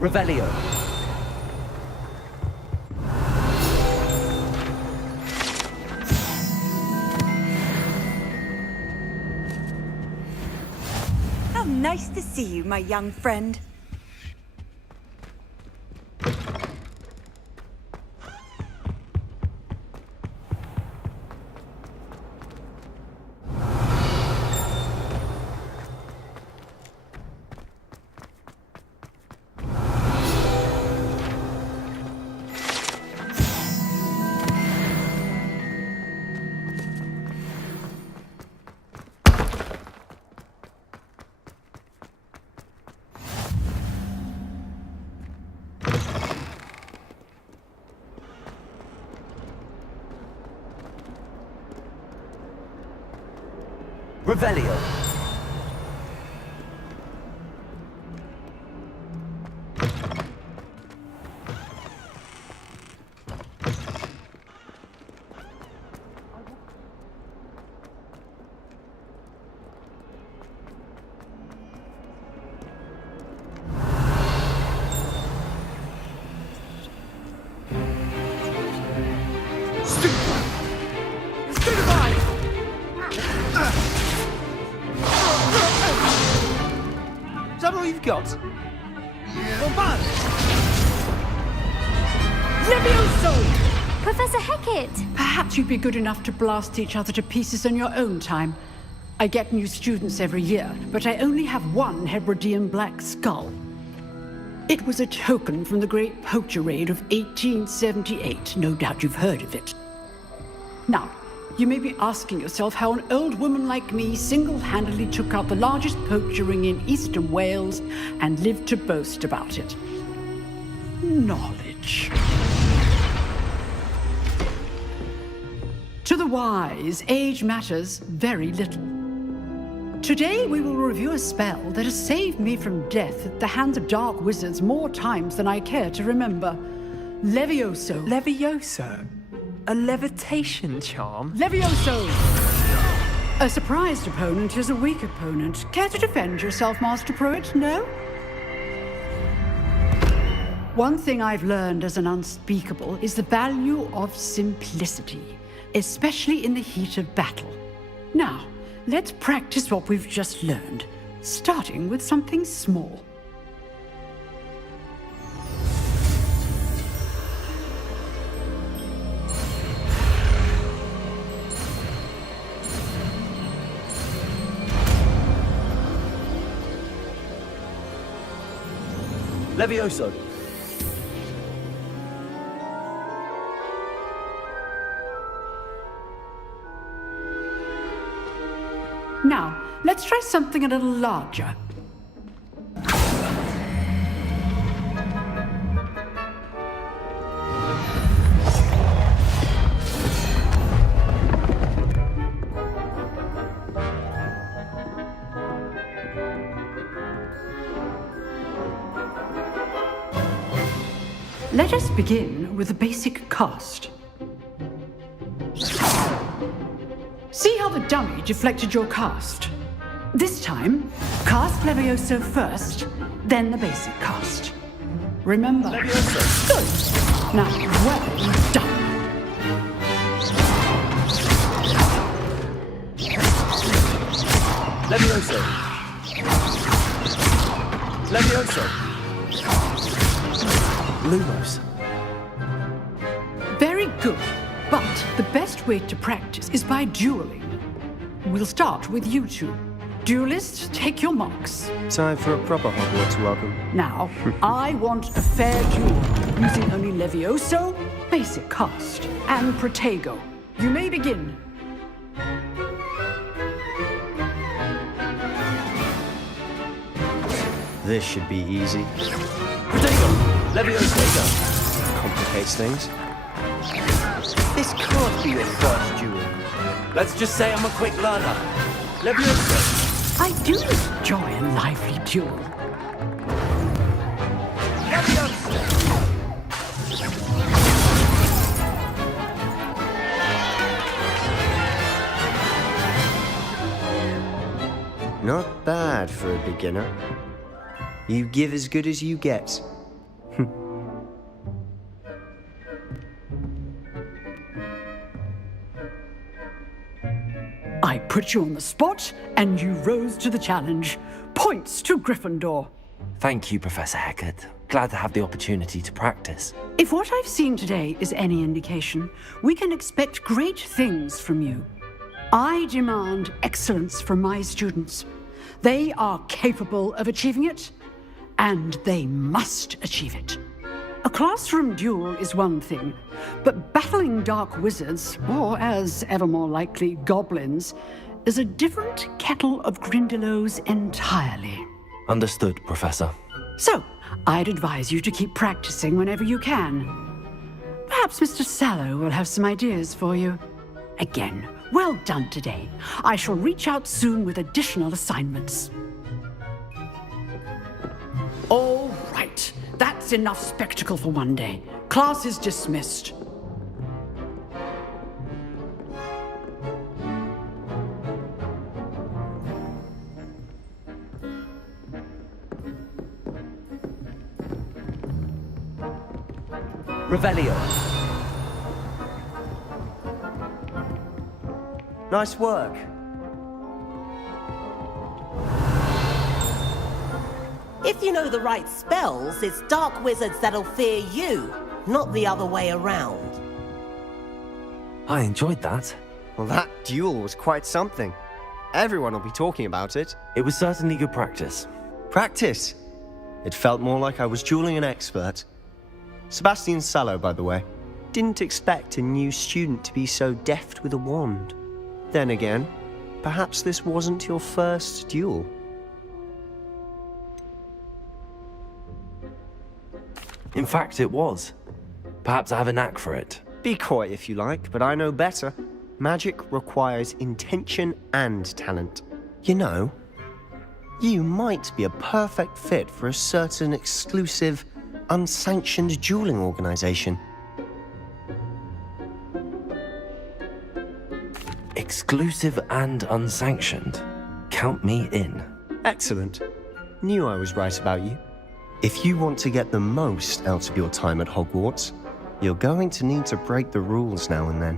Revelio. How nice to see you, my young friend. Revelio. that all you've got? Levioso! Professor Hecat! Perhaps you'd be good enough to blast each other to pieces on your own time. I get new students every year, but I only have one Hebridean black skull. It was a token from the Great Poacher Raid of 1878. No doubt you've heard of it. Now, you may be asking yourself how an old woman like me single-handedly took out the largest poacher ring in eastern Wales and lived to boast about it. Knowledge. To the wise, age matters very little. Today we will review a spell that has saved me from death at the hands of dark wizards more times than I care to remember. Levioso. Levioso? A levitation charm? Levioso! A surprised opponent is a weak opponent. Care to defend yourself, Master Pruitt? No? One thing I've learned as an unspeakable is the value of simplicity, especially in the heat of battle. Now, let's practice what we've just learned, starting with something small. Levioso. Now, let's try something a little larger. Let us begin with a basic cast. See how the dummy deflected your cast? This time, cast Levioso first, then the basic cast. Remember? Levioso. Good. Now, well done. Levioso. Levioso. Lumos. Very good. But the best way to practice is by dueling. We'll start with you two. Duelists, take your marks. Time for a proper Hogwarts welcome. Now, I want a fair duel, using only Levioso, basic cast, and Protego. You may begin. This should be easy. Protego! Levioso! Complicates things. This can't be your first duel. Let's just say I'm a quick learner. Levioso! I do enjoy a lively duel. Not bad for a beginner. You give as good as you get. I put you on the spot, and you rose to the challenge. Points to Gryffindor. Thank you, Professor Hecat. Glad to have the opportunity to practice. If what I've seen today is any indication, we can expect great things from you. I demand excellence from my students. They are capable of achieving it, and they must achieve it. A classroom duel is one thing, but battling dark wizards, or as ever more likely, goblins, is a different kettle of Grindylows entirely. Understood, Professor. So, I'd advise you to keep practicing whenever you can. Perhaps Mr. Sallow will have some ideas for you. Again, well done today. I shall reach out soon with additional assignments. All right. That's enough spectacle for one day. Class is dismissed. Revelio. Nice work. If you know the right spells, it's dark wizards that'll fear you, not the other way around. I enjoyed that. Well, that duel was quite something. Everyone will be talking about it. It was certainly good practice. Practice? It felt more like I was dueling an expert. Sebastian Sallow, by the way. Didn't expect a new student to be so deft with a wand. Then again, perhaps this wasn't your first duel. In fact, it was. Perhaps I have a knack for it. Be coy if you like, but I know better. Magic requires intention and talent. You know, you might be a perfect fit for a certain exclusive, unsanctioned dueling organization. Exclusive and unsanctioned. Count me in. Excellent. Knew I was right about you. If you want to get the most out of your time at Hogwarts, you're going to need to break the rules now and then.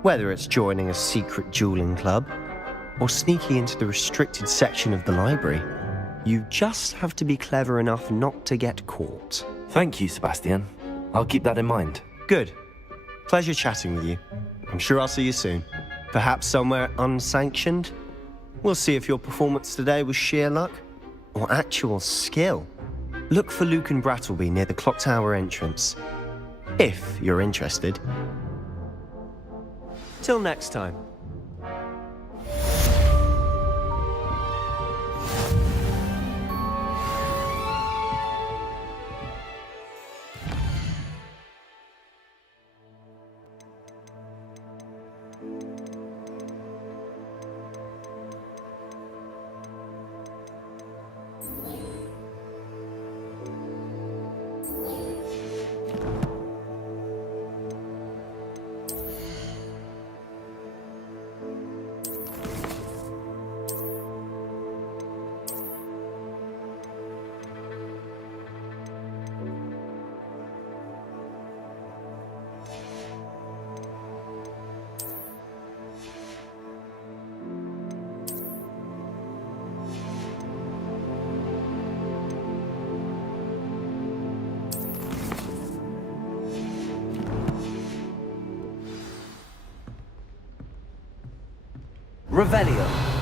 Whether it's joining a secret dueling club, or sneaking into the restricted section of the library, you just have to be clever enough not to get caught. Thank you, Sebastian. I'll keep that in mind. Good. Pleasure chatting with you. I'm sure I'll see you soon. Perhaps somewhere unsanctioned? We'll see if your performance today was sheer luck or actual skill. Look for Luke and Brattleby near the clock tower entrance, if you're interested. Till next time. Revelio.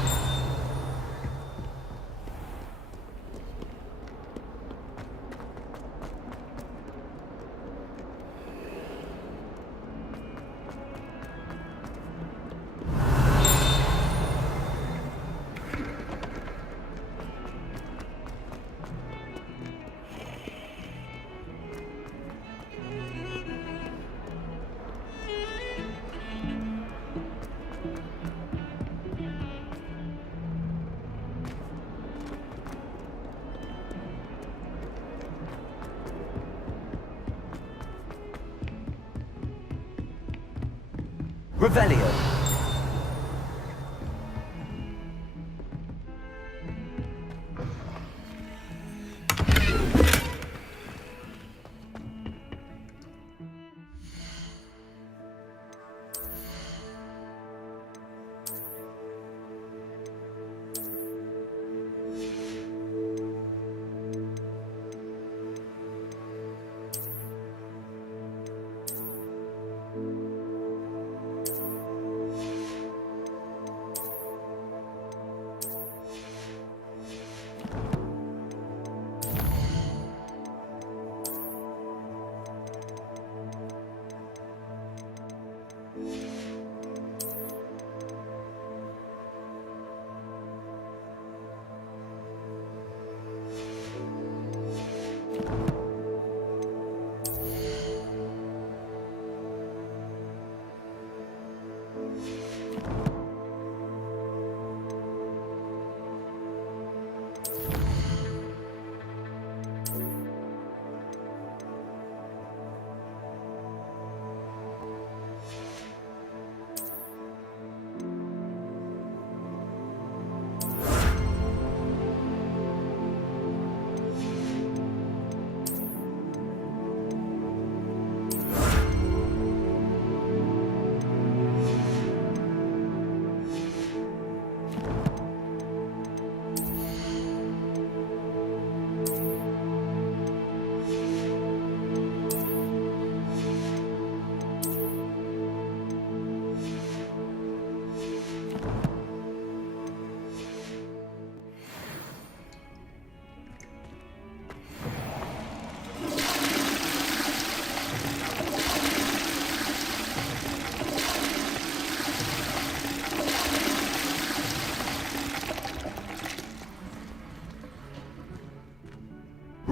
Revelio.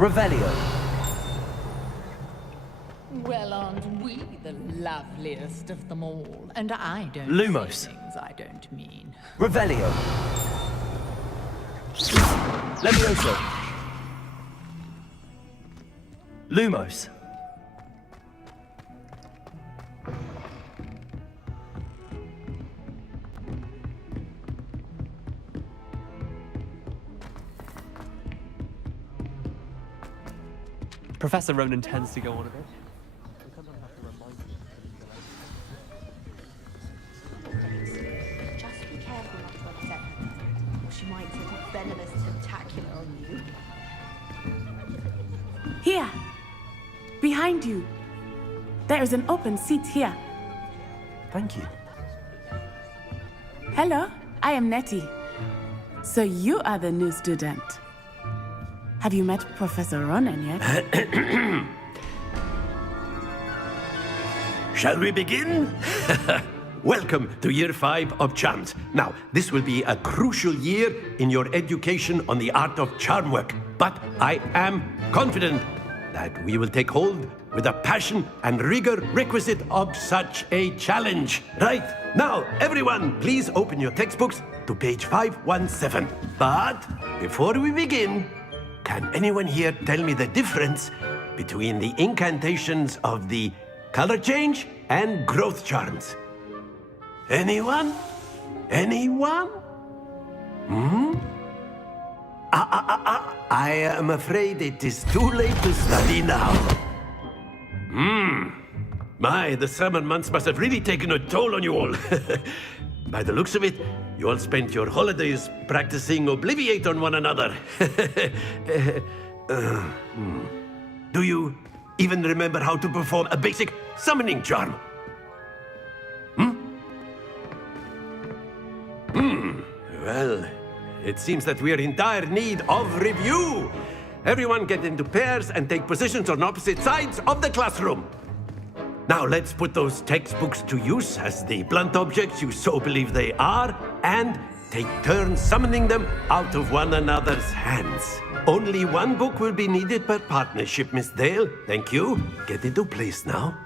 Revelio. Well, aren't we the loveliest of them all? And I don't Lumos. say things I don't mean. Revelio. Levioso. Lumos. Professor Ronan tends to go on a bit. Just be careful not to upset her, or she might take a venomous tentacular on you. Here! Behind you! There is an open seat here. Thank you. Hello, I am Nettie. So you are the new student. Have you met Professor Ronan yet? Shall we begin? Welcome to Year 5 of Charms. Now, this will be a crucial year in your education on the art of charm work. But I am confident that we will take hold with the passion and rigor requisite of such a challenge. Right, now, everyone, please open your textbooks to page 517. But before we begin, can anyone here tell me the difference between the incantations of the color change and growth charms? Anyone? Anyone? I am afraid it is too late to study now. My, the summer months must have really taken a toll on you all. By the looks of it, you all spent your holidays practicing Obliviate on one another. Do you even remember how to perform a basic summoning charm? Well, it seems that we are in dire need of review. Everyone get into pairs and take positions on opposite sides of the classroom. Now let's put those textbooks to use as the blunt objects you so believe they are, and take turns summoning them out of one another's hands. Only one book will be needed per partnership, Miss Dale. Thank you. Get into place now.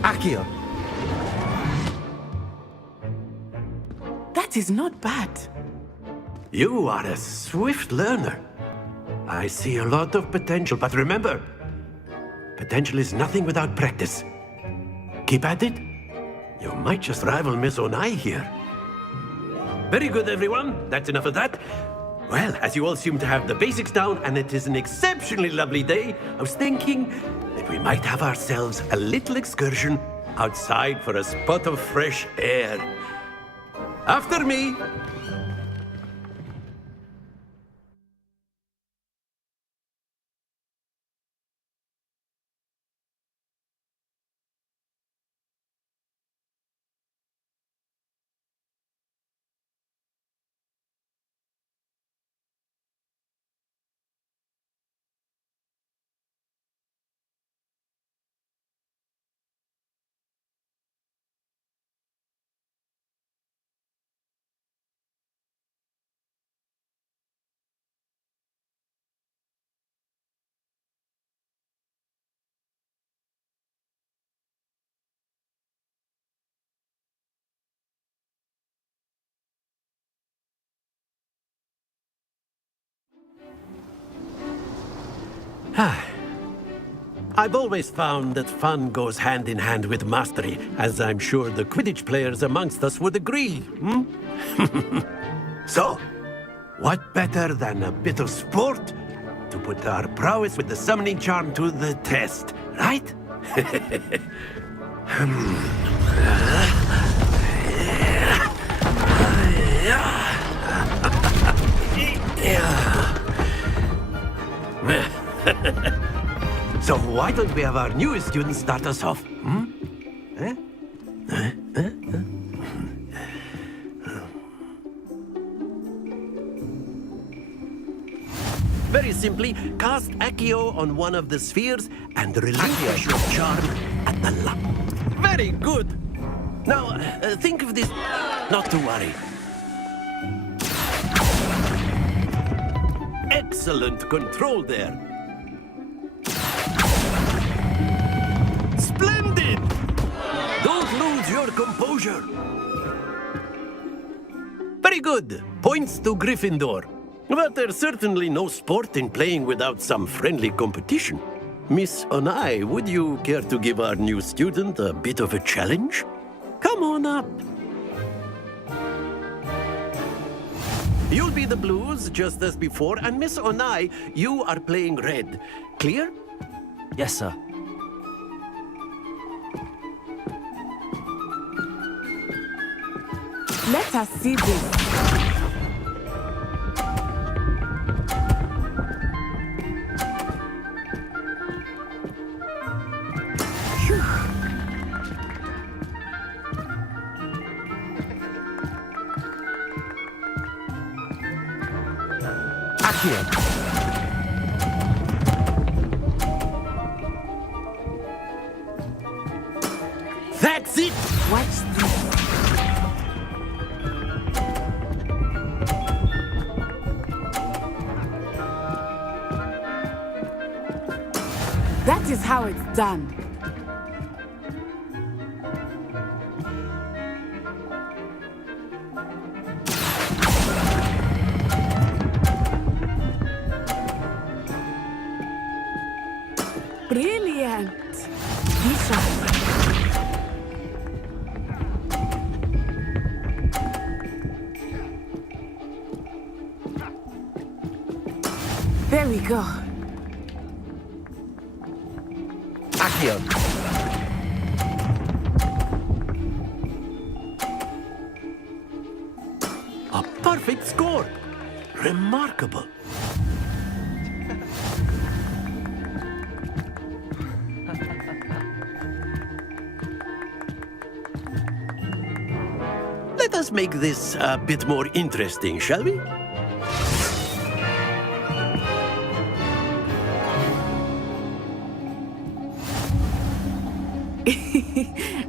Accio. That is not bad. You are a swift learner. I see a lot of potential, but remember, potential is nothing without practice. Keep at it. You might just rival Miss Onai here. Very good, everyone. That's enough of that. Well, as you all seem to have the basics down, and it is an exceptionally lovely day, I was thinking that we might have ourselves a little excursion outside for a spot of fresh air. After me. I've always found that fun goes hand in hand with mastery, as I'm sure the Quidditch players amongst us would agree. So, what better than a bit of sport to put our prowess with the summoning charm to the test, right? So why don't we have our newest student start us off? Very simply, cast Accio on one of the spheres and relinquish your charm at the lap. Very good. Now, think of this. Not to worry. Excellent control there. Splendid! Don't lose your composure. Very good. Points to Gryffindor. But there's certainly no sport in playing without some friendly competition. Miss Onai, would you care to give our new student a bit of a challenge? Come on up. You'll be the blues, just as before, and Miss Onai, you are playing red. Clear? Yes, sir. Let us see this. Accio. That's it! Watch this. That is how it's done. Brilliant. Misha. There we go. Accio. A perfect score. Remarkable. Let us make this a bit more interesting, shall we?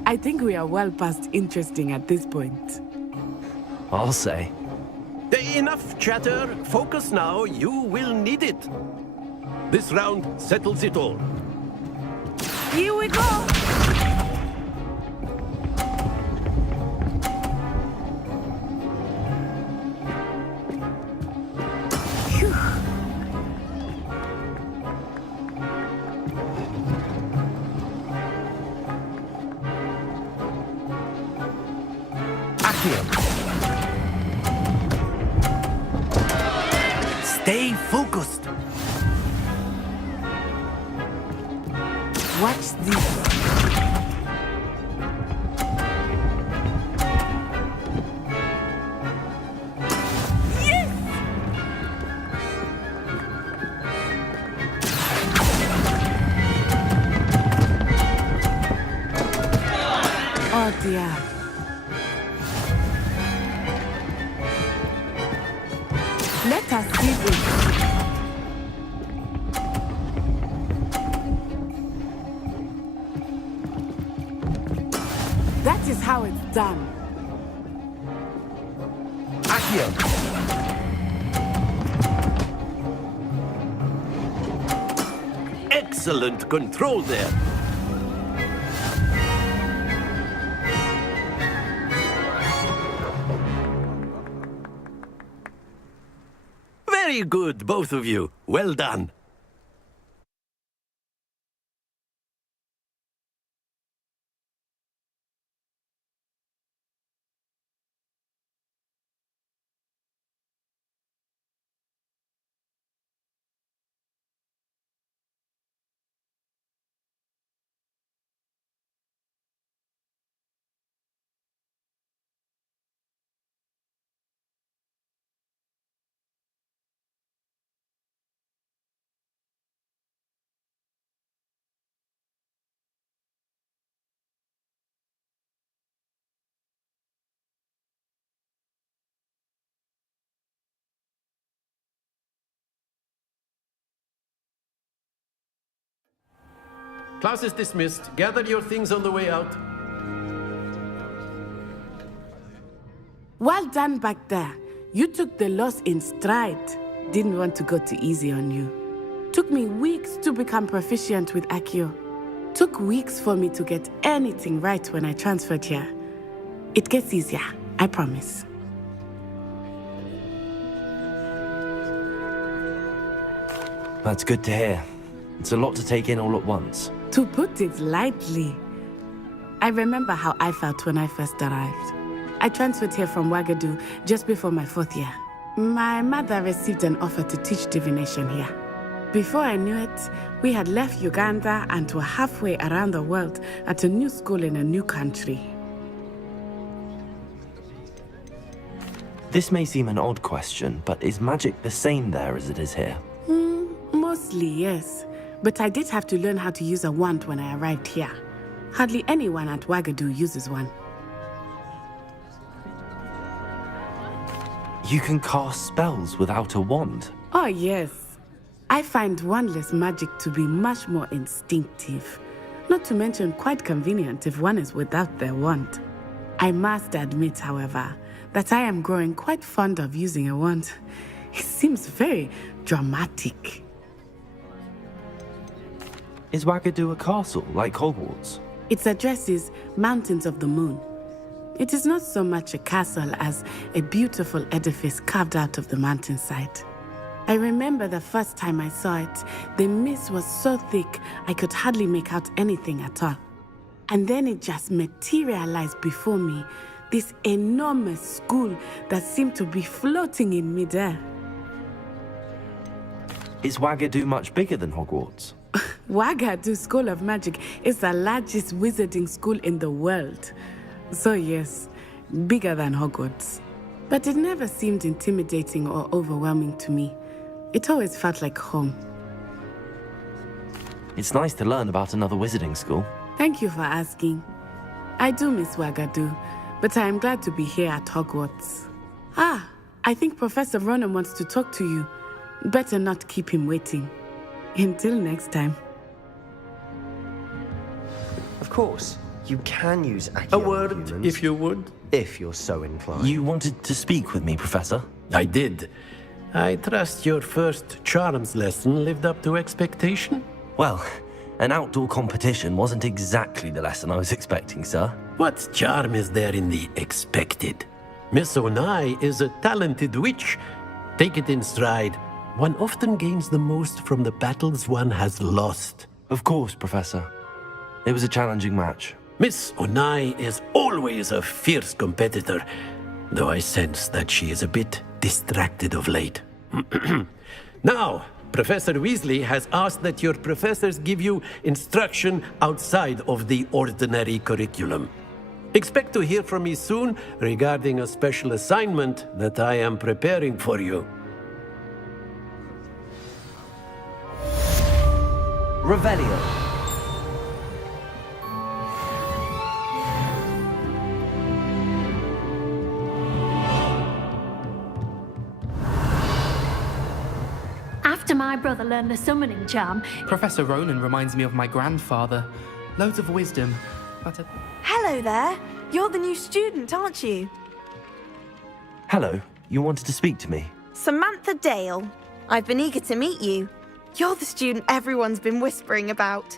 I think we are well past interesting at this point. I'll say. Enough chatter. Focus now. You will need it. This round settles it all. Here we go. Stay focused. Watch this. Yes! Oh dear. Let us see this. That is how it's done. Accio. Excellent control there. Very good, both of you. Well done. Class is dismissed. Gather your things on the way out. Well done back there. You took the loss in stride. Didn't want to go too easy on you. Took me weeks to become proficient with Accio. Took weeks for me to get anything right when I transferred here. It gets easier, I promise. That's good to hear. It's a lot to take in all at once. To put it lightly, I remember how I felt when I first arrived. I transferred here from Ouagadougou just before my 4th year. My mother received an offer to teach divination here. Before I knew it, we had left Uganda and were halfway around the world at a new school in a new country. This may seem an odd question, but is magic the same there as it is here? Mostly, yes. But I did have to learn how to use a wand when I arrived here. Hardly anyone at Ouagadougou uses one. You can cast spells without a wand? Oh, yes. I find wandless magic to be much more instinctive. Not to mention quite convenient if one is without their wand. I must admit, however, that I am growing quite fond of using a wand. It seems very dramatic. Is Ouagadougou a castle, like Hogwarts? Its address is Mountains of the Moon. It is not so much a castle as a beautiful edifice carved out of the mountainside. I remember the first time I saw it, the mist was so thick I could hardly make out anything at all. And then it just materialized before me, this enormous school that seemed to be floating in midair. Is Ouagadougou much bigger than Hogwarts? Ouagadougou School of Magic is the largest wizarding school in the world. So yes, bigger than Hogwarts. But it never seemed intimidating or overwhelming to me. It always felt like home. It's nice to learn about another wizarding school. Thank you for asking. I do miss Ouagadougou, but I am glad to be here at Hogwarts. I think Professor Ronan wants to talk to you. Better not keep him waiting. Until next time. Of course, you can use Accio. A word, if you would. If you're so inclined. You wanted to speak with me, Professor? I did. I trust your first charms lesson lived up to expectation? Well, an outdoor competition wasn't exactly the lesson I was expecting, sir. What charm is there in the expected? Miss Onai is a talented witch. Take it in stride. One often gains the most from the battles one has lost. Of course, Professor. It was a challenging match. Miss Onai is always a fierce competitor, though I sense that she is a bit distracted of late. Now, Professor Weasley has asked that your professors give you instruction outside of the ordinary curriculum. Expect to hear from me soon regarding a special assignment that I am preparing for you. Revelio. After my brother learned the summoning charm... Professor Ronan reminds me of my grandfather. Loads of wisdom, but... Hello there. You're the new student, aren't you? Hello. You wanted to speak to me? Samantha Dale. I've been eager to meet you. You're the student everyone's been whispering about.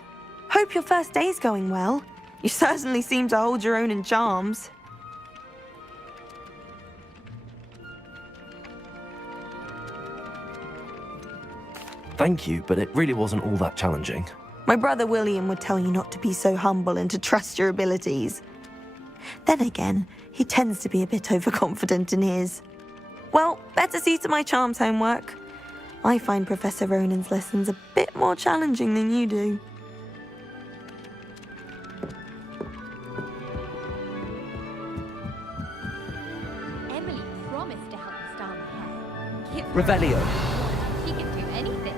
Hope your first day's going well. You certainly seem to hold your own in charms. Thank you, but it really wasn't all that challenging. My brother William would tell you not to be so humble and to trust your abilities. Then again, he tends to be a bit overconfident in his. Well, better see to my charms homework. I find Professor Ronan's lessons a bit more challenging than you do. Emily promised to help me style my hair. Revelio. She can do anything.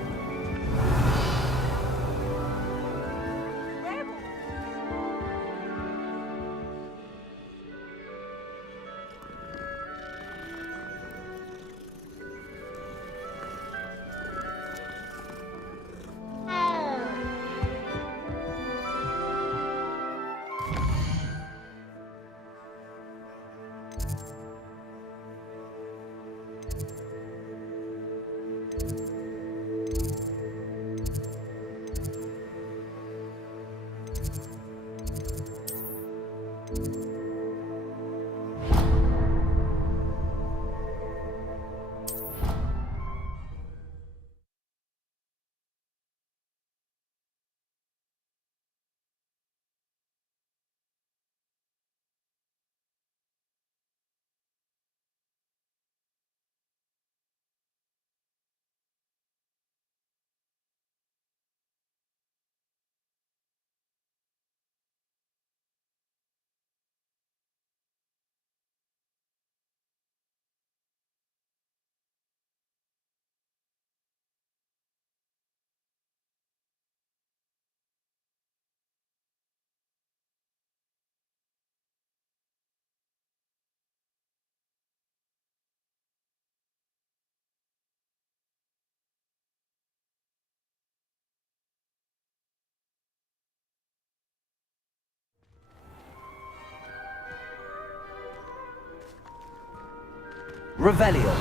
Revelio.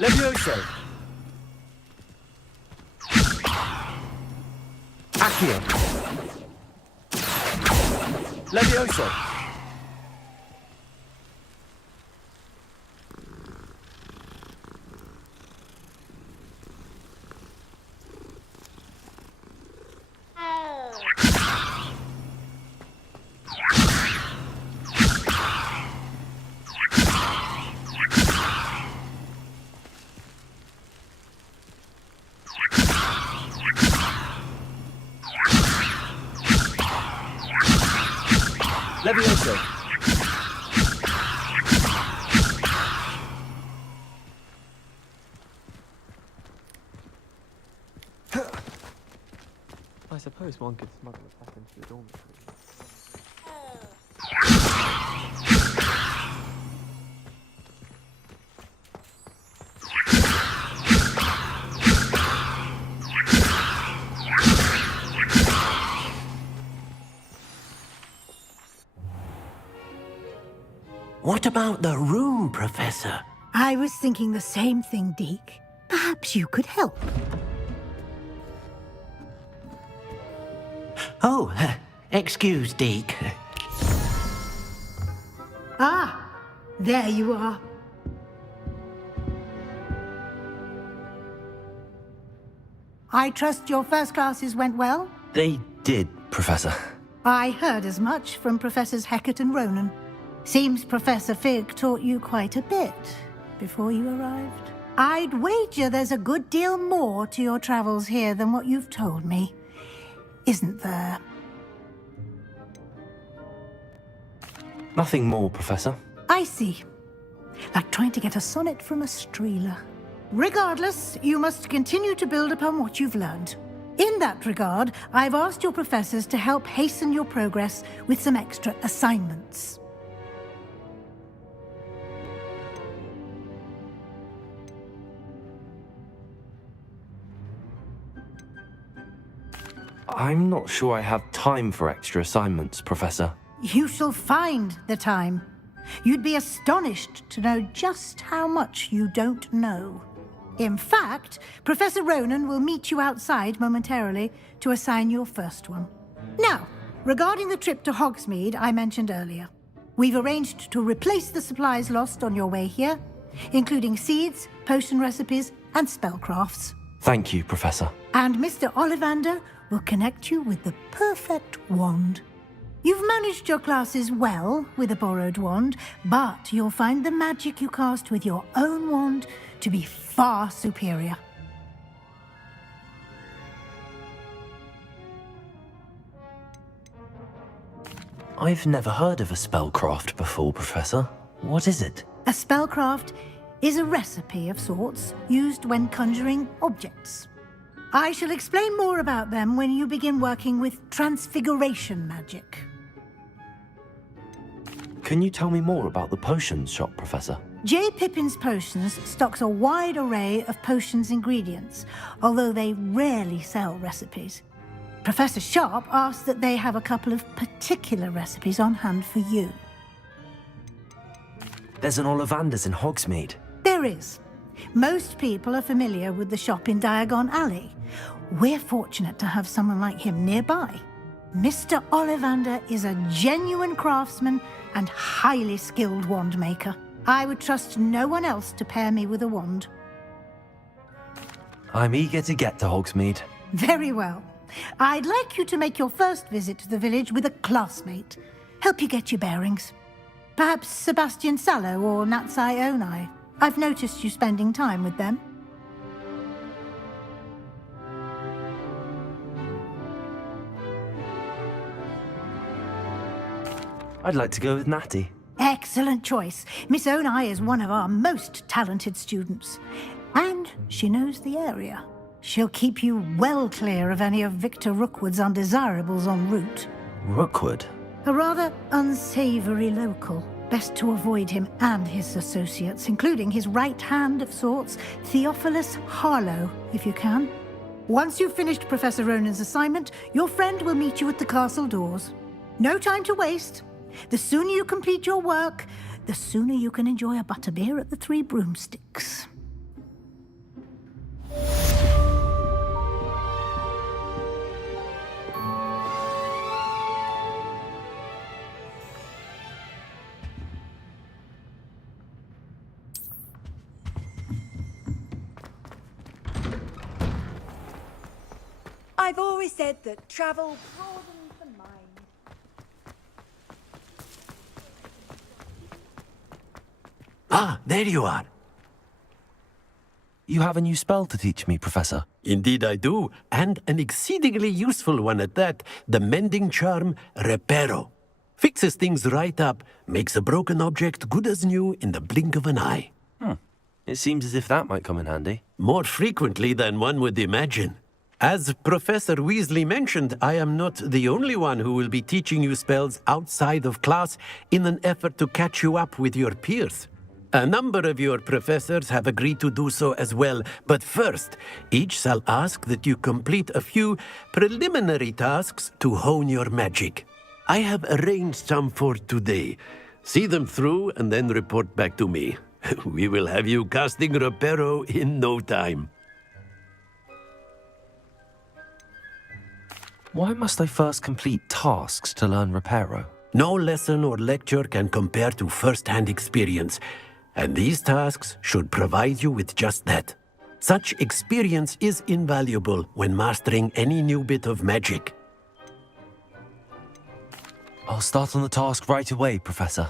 Levioso. Accio. Levioso. Levioso. I suppose one could smuggle it back into the dormitory. What about the room, Professor? I was thinking the same thing, Deke. Perhaps you could help. Oh, excuse, Deke. Ah, there you are. I trust your first classes went well? They did, Professor. I heard as much from Professors Hecat and Ronan. Seems Professor Fig taught you quite a bit before you arrived. I'd wager there's a good deal more to your travels here than what you've told me. Isn't there? Nothing more, Professor. I see. Like trying to get a sonnet from a streeler. Regardless, you must continue to build upon what you've learned. In that regard, I've asked your professors to help hasten your progress with some extra assignments. I'm not sure I have time for extra assignments, Professor. You shall find the time. You'd be astonished to know just how much you don't know. In fact, Professor Ronan will meet you outside momentarily to assign your first one. Now, regarding the trip to Hogsmeade I mentioned earlier, we've arranged to replace the supplies lost on your way here, including seeds, potion recipes, and spellcrafts. Thank you, Professor. And Mr. Ollivander will connect you with the perfect wand. You've managed your classes well with a borrowed wand, but you'll find the magic you cast with your own wand to be far superior. I've never heard of a spellcraft before, Professor. What is it? A spellcraft is a recipe of sorts used when conjuring objects. I shall explain more about them when you begin working with transfiguration magic. Can you tell me more about the potions shop, Professor? J. Pippin's Potions stocks a wide array of potions ingredients, although they rarely sell recipes. Professor Sharp asked that they have a couple of particular recipes on hand for you. There's an Ollivander's in Hogsmeade. There is. Most people are familiar with the shop in Diagon Alley. We're fortunate to have someone like him nearby. Mr. Ollivander is a genuine craftsman and highly skilled wand maker. I would trust no one else to pair me with a wand. I'm eager to get to Hogsmeade. Very well. I'd like you to make your first visit to the village with a classmate. Help you get your bearings. Perhaps Sebastian Sallow or Natsai Onai. I've noticed you spending time with them. I'd like to go with Natty. Excellent choice. Miss Onai is one of our most talented students. And she knows the area. She'll keep you well clear of any of Victor Rookwood's undesirables en route. Rookwood? A rather unsavory local. Best to avoid him and his associates, including his right hand of sorts, Theophilus Harlow, if you can. Once you've finished Professor Ronan's assignment, your friend will meet you at the castle doors. No time to waste. The sooner you complete your work, the sooner you can enjoy a butterbeer at the Three Broomsticks. I've always said that travel broadens the mind. Ah, there you are. You have a new spell to teach me, Professor. Indeed I do, and an exceedingly useful one at that. The mending charm, Reparo. Fixes things right up, makes a broken object good as new in the blink of an eye. It seems as if that might come in handy. More frequently than one would imagine. As Professor Weasley mentioned, I am not the only one who will be teaching you spells outside of class in an effort to catch you up with your peers. A number of your professors have agreed to do so as well, but first, each shall ask that you complete a few preliminary tasks to hone your magic. I have arranged some for today. See them through and then report back to me. We will have you casting Reparo in no time. Why must I first complete tasks to learn Reparo? No lesson or lecture can compare to first-hand experience, and these tasks should provide you with just that. Such experience is invaluable when mastering any new bit of magic. I'll start on the task right away, Professor.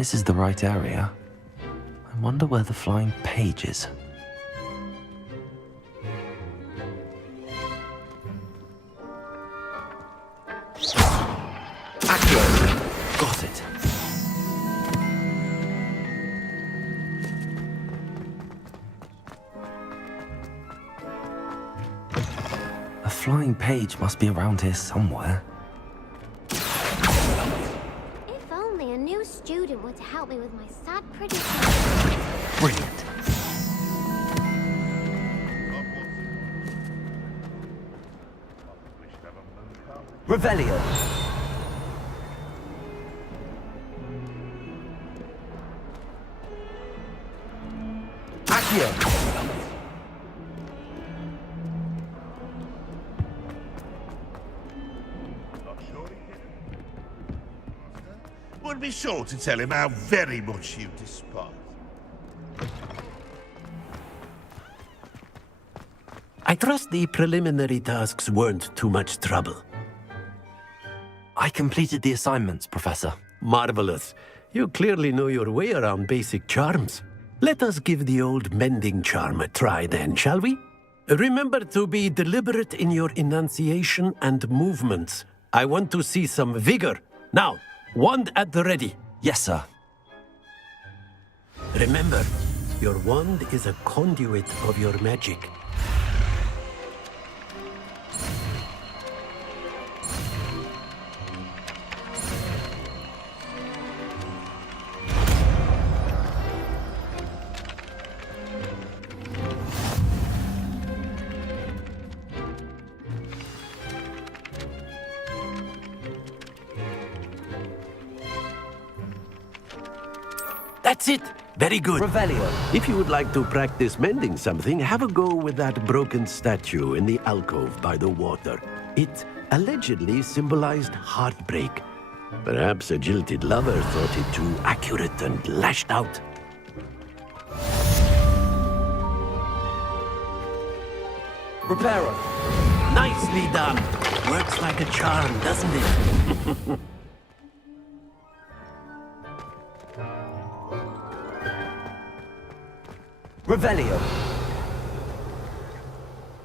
This is the right area. I wonder where the flying page is. Got it. A flying page must be around here somewhere. If only a new student were to help me with my sad pretty face. Brilliant. Revelio. Accio. Would be sure to tell him how very much you despise. I trust the preliminary tasks weren't too much trouble. I completed the assignments, Professor. Marvelous. You clearly know your way around basic charms. Let us give the old mending charm a try then, shall we? Remember to be deliberate in your enunciation and movements. I want to see some vigor. Now, wand at the ready. Yes, sir. Remember, your wand is a conduit of your magic. That's it! Very good. Revelio. If you would like to practice mending something, have a go with that broken statue in the alcove by the water. It allegedly symbolized heartbreak. Perhaps a jilted lover thought it too accurate and lashed out. Reparo. Nicely done. Works like a charm, doesn't it? Revelio.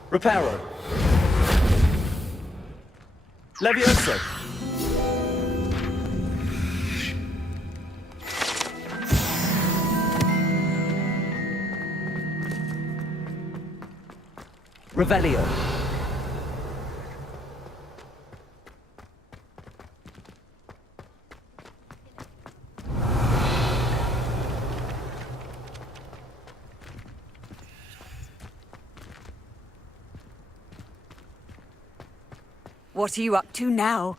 Reparo. Levioso. Revelio. What are you up to now?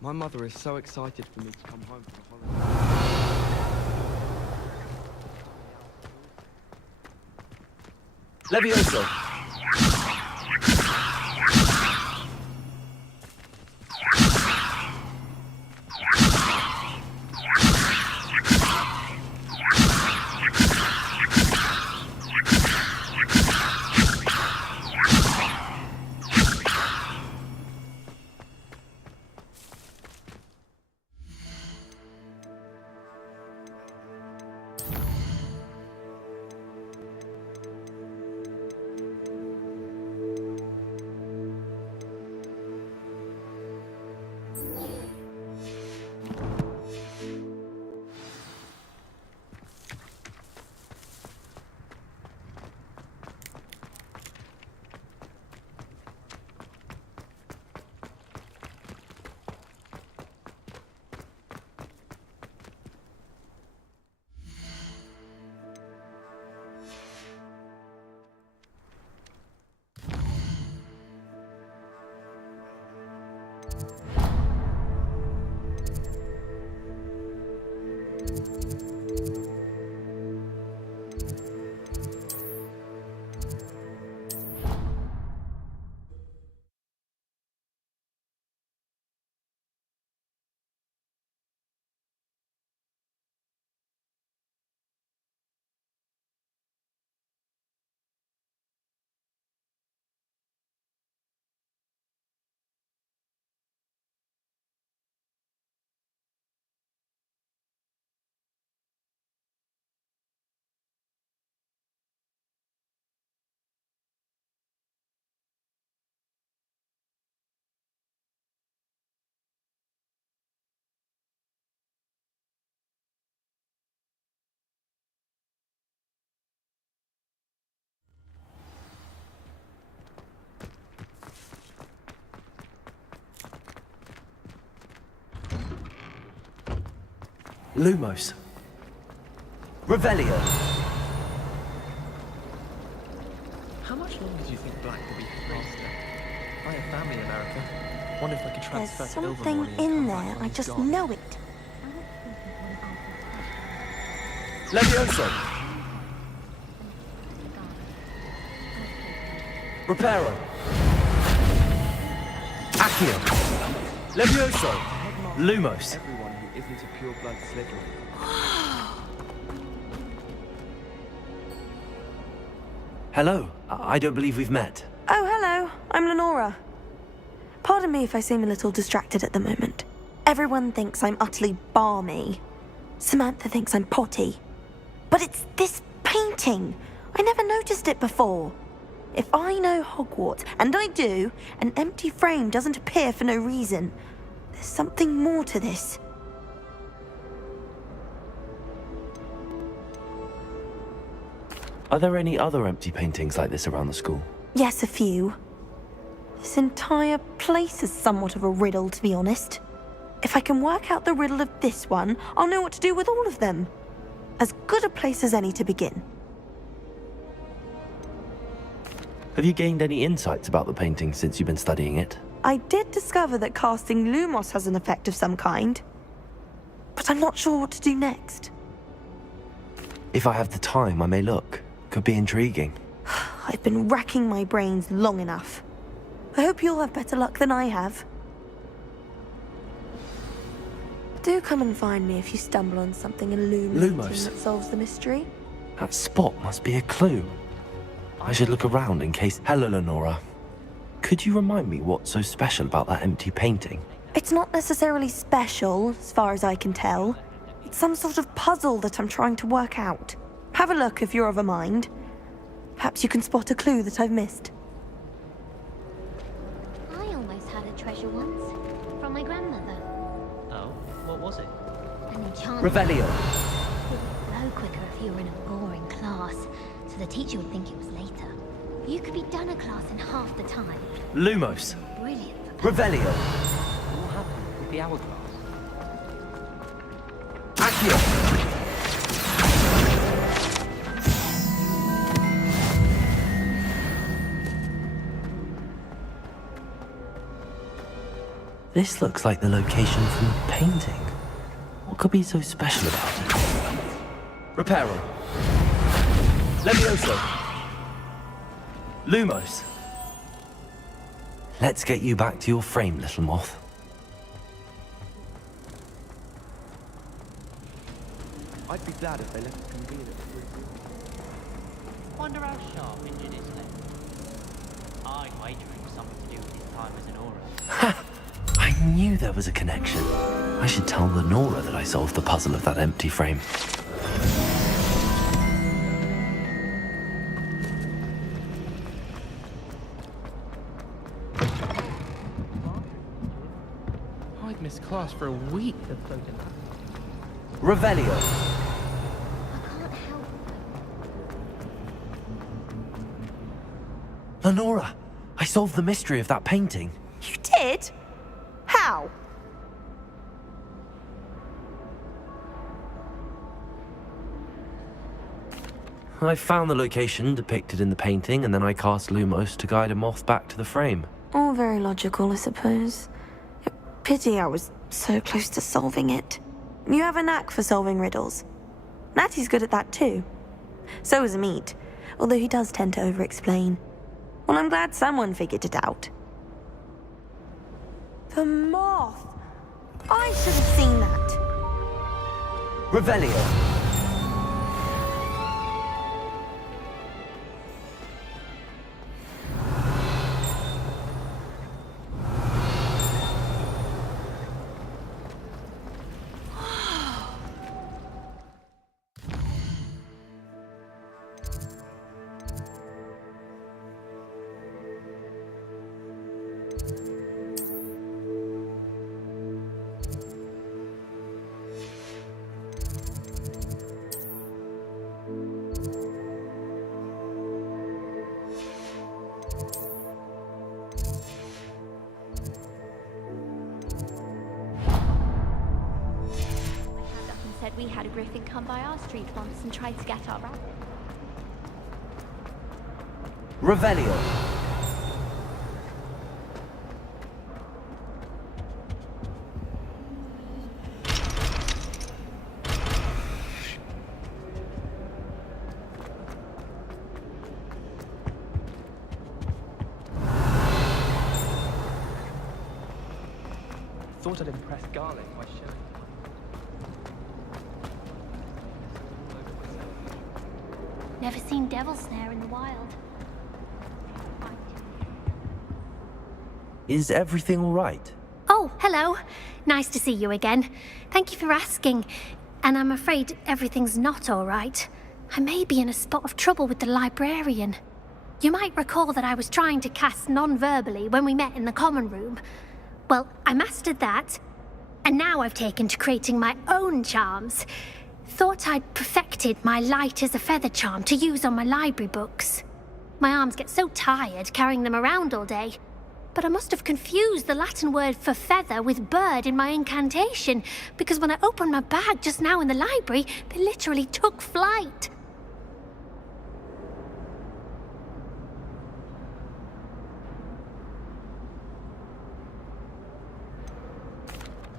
My mother is so excited for me to come home for the holidays. Levioso. Lumos. Revelio. How much longer do you think Black will be faster? I have family in America. Wonder if I could There's transfer to something Ilvermorny and in come there, back when I he's just gone. know it. Levioso. Reparo. Accio. Levioso. Lumos. Everyone who isn't a pure-blood Slytherin. Hello. I don't believe we've met. Oh, hello. I'm Lenora. Pardon me if I seem a little distracted at the moment. Everyone thinks I'm utterly balmy. Samantha thinks I'm potty. But it's this painting. I never noticed it before. If I know Hogwarts, and I do, an empty frame doesn't appear for no reason. There's something more to this. Are there any other empty paintings like this around the school? Yes, a few. This entire place is somewhat of a riddle, to be honest. If I can work out the riddle of this one, I'll know what to do with all of them. As good a place as any to begin. Have you gained any insights about the painting since you've been studying it? I did discover that casting Lumos has an effect of some kind, but I'm not sure what to do next. If I have the time, I may look. Could be intriguing. I've been racking my brains long enough. I hope you'll have better luck than I have. Do come and find me if you stumble on something illuminating Lumos. that solves the mystery. That spot must be a clue. I should look around in case... Hello, Lenora. Could you remind me what's so special about that empty painting? It's not necessarily special, as far as I can tell. It's some sort of puzzle that I'm trying to work out. Have a look if you're of a mind. Perhaps you can spot a clue that I've missed. I almost had a treasure once. From my grandmother. Oh, what was it? An enchantment. Revelio. It would blow quicker if you were in a boring class, so the teacher would think it was later. You could be done a class in half the time. Lumos. Brilliant. Revelio. What happened with the hourglass? Accio. This looks like the location from the painting. What could be so special about it? Reparo. Levioso. Lumos. Let's get you back to your frame, little moth. I'd be glad if they left it convenient. Wonder how sharp Injun is left. I'd wager it was something to do with his time as an aura. I knew there was a connection. I should tell Lenora that I solved the puzzle of that empty frame. I'd missed class for a week. Revelio. Lenora, I solved the mystery of that painting. You did? How? I found the location depicted in the painting, and then I cast Lumos to guide a moth back to the frame. All very logical, I suppose. Pity I was so close to solving it. You have a knack for solving riddles. Natty's good at that too. So is Amit, although he does tend to over-explain. Well, I'm glad someone figured it out. The moth! I should have seen that. Revelio. said we had a griffin come by our street once and tried to get our rabbit. Revelio. Thought I'd impress Garlic by showing. Never seen devil snare in the wild. Is everything all right? Oh, hello. Nice to see you again. Thank you for asking. And I'm afraid everything's not all right. I may be in a spot of trouble with the librarian. You might recall that I was trying to cast non-verbally when we met in the common room. Well, I mastered that, and now I've taken to creating my own charms. Thought I'd perfected my light as a feather charm to use on my library books. My arms get so tired carrying them around all day. But I must have confused the Latin word for feather with bird in my incantation, because when I opened my bag just now in the library, they literally took flight.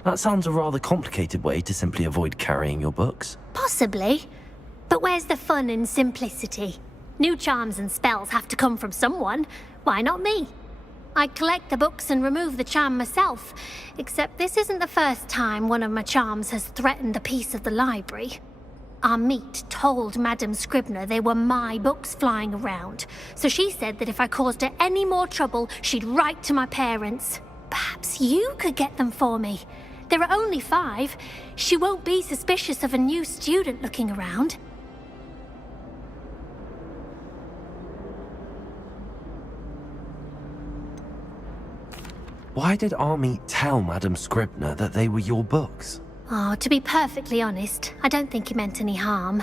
That sounds a rather complicated way to simply avoid carrying your books. Possibly. But where's the fun in simplicity? New charms and spells have to come from someone. Why not me? I collect the books and remove the charm myself, except this isn't the first time one of my charms has threatened the peace of the library. Our meet told Madame Scribner they were my books flying around, so she said that if I caused her any more trouble, she'd write to my parents. Perhaps you could get them for me. There are only 5. She won't be suspicious of a new student looking around. Why did Army tell Madame Scribner that they were your books? Oh, to be perfectly honest, I don't think he meant any harm.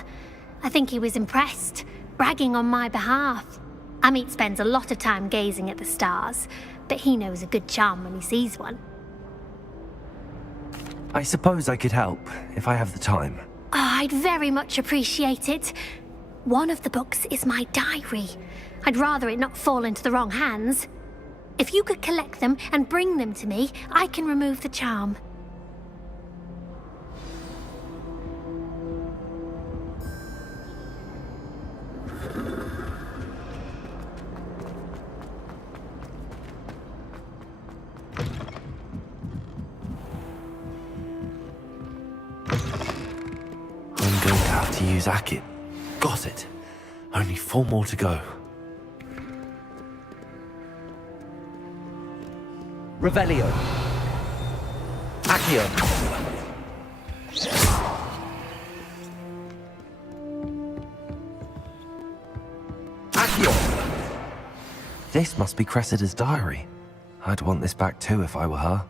I think he was impressed, bragging on my behalf. Amit spends a lot of time gazing at the stars, but he knows a good charm when he sees one. I suppose I could help, if I have the time. Oh, I'd very much appreciate it. One of the books is my diary. I'd rather it not fall into the wrong hands. If you could collect them and bring them to me, I can remove the charm. I'm going to have to use Akit. Got it. Only 4 more to go. Revelio. Accio. Accio. This must be Cressida's diary. I'd want this back too if I were her.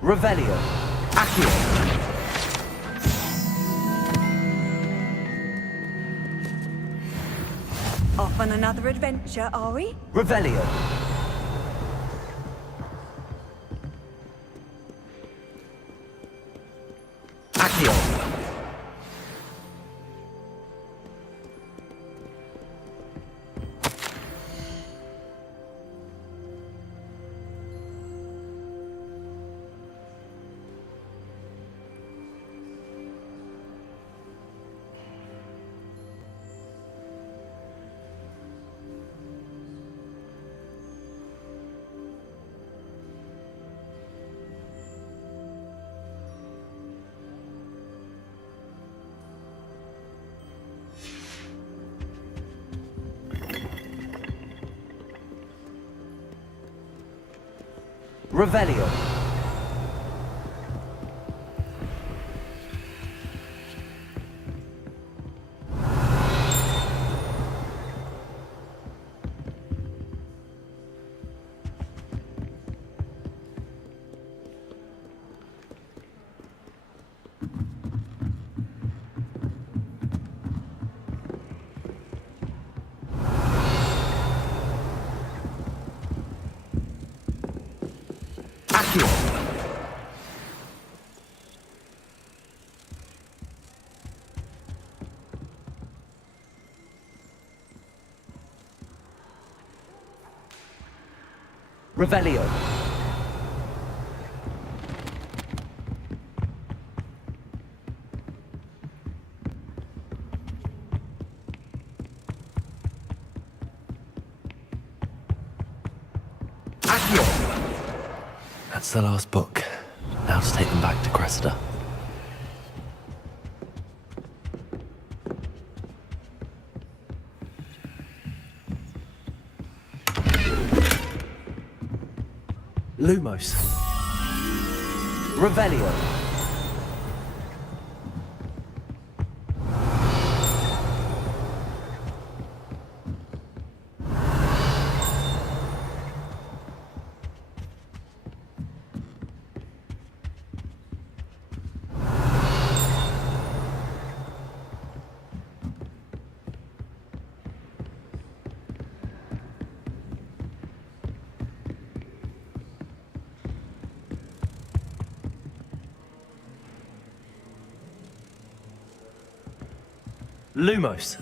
Revelio. Accio. Off on another adventure, are we? Revelio. Accio. Revelio. Revelio. That's the last book. Now to take them back to Cressida. Lumos. Revelio. Lumos.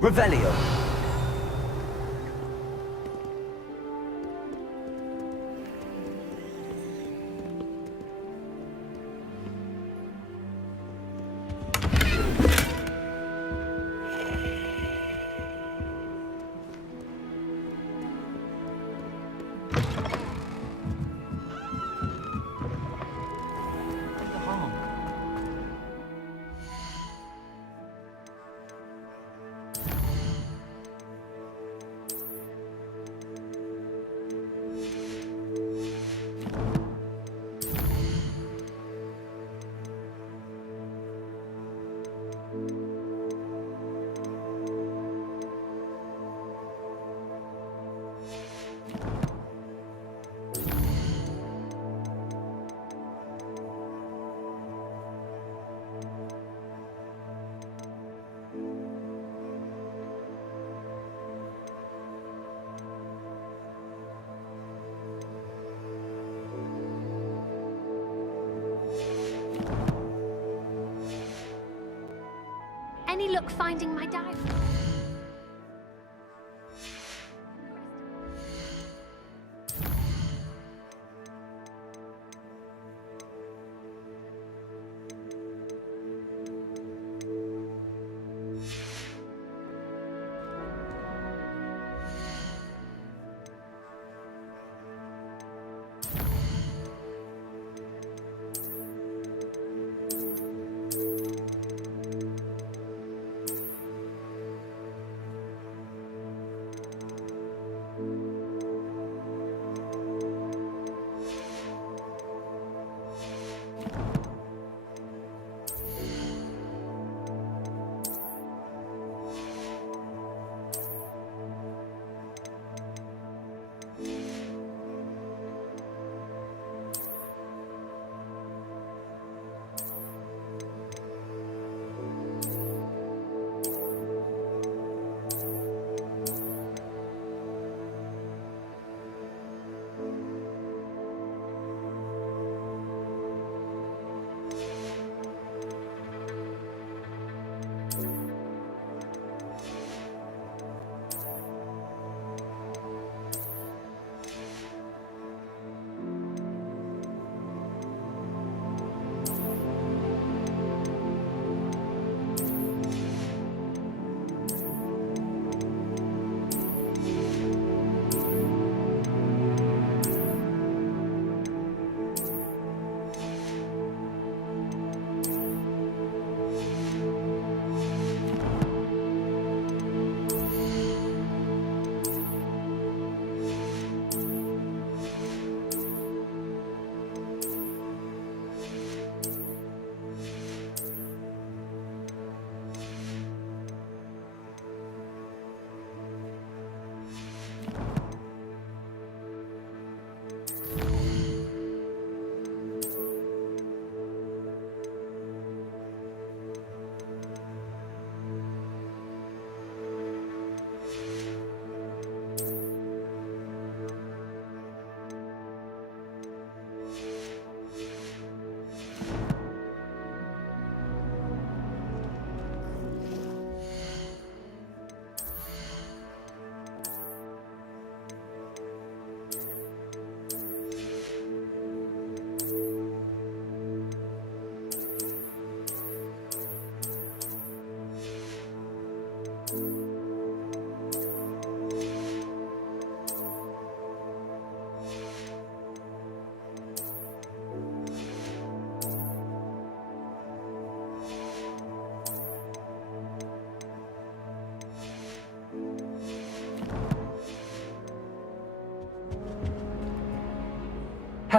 Revelio. Any luck finding my diary?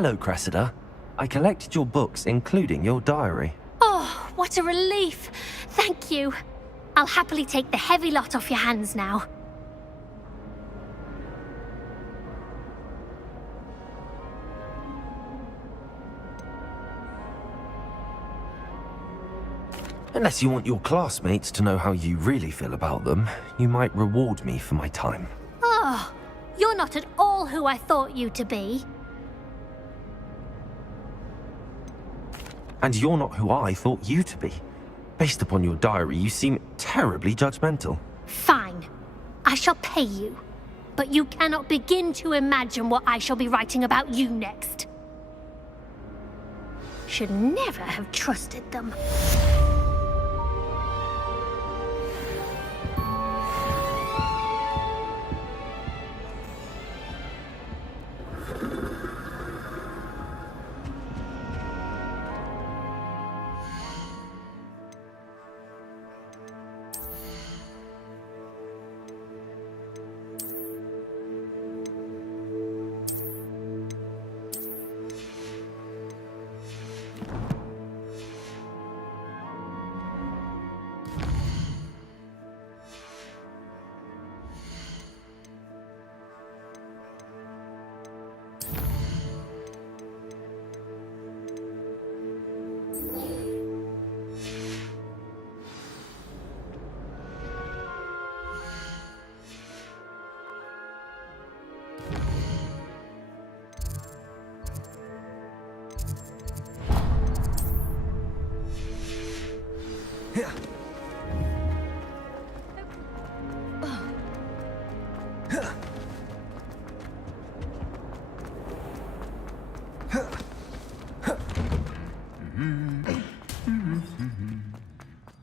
Hello, Cressida. I collected your books, including your diary. Oh, what a relief. Thank you. I'll happily take the heavy lot off your hands now. Unless you want your classmates to know how you really feel about them, you might reward me for my time. Oh, you're not at all who I thought you to be. And you're not who I thought you to be. Based upon your diary, you seem terribly judgmental. Fine. I shall pay you. But you cannot begin to imagine what I shall be writing about you next. Should never have trusted them.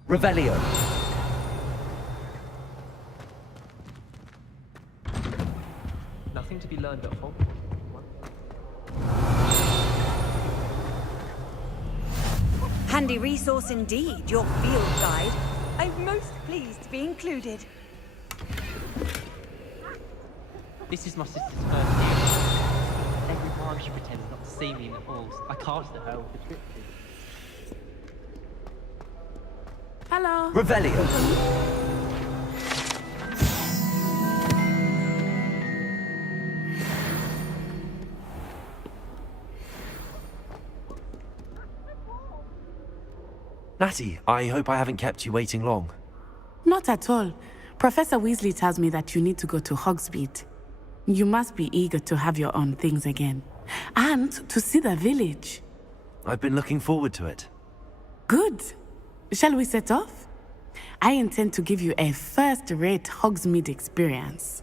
Revelio. Nothing to be learned at Hogwarts. Handy resource indeed, your field guide. I'm most pleased to be included. This is my sister's first year. Every time she pretends not to see me in the halls, I cast at her with the trip. Hello. Revelio. Natty, I hope I haven't kept you waiting long. Not at all. Professor Weasley tells me that you need to go to Hogsmeade. You must be eager to have your own things again. And to see the village. I've been looking forward to it. Good. Shall we set off? I intend to give you a first-rate Hogsmeade experience.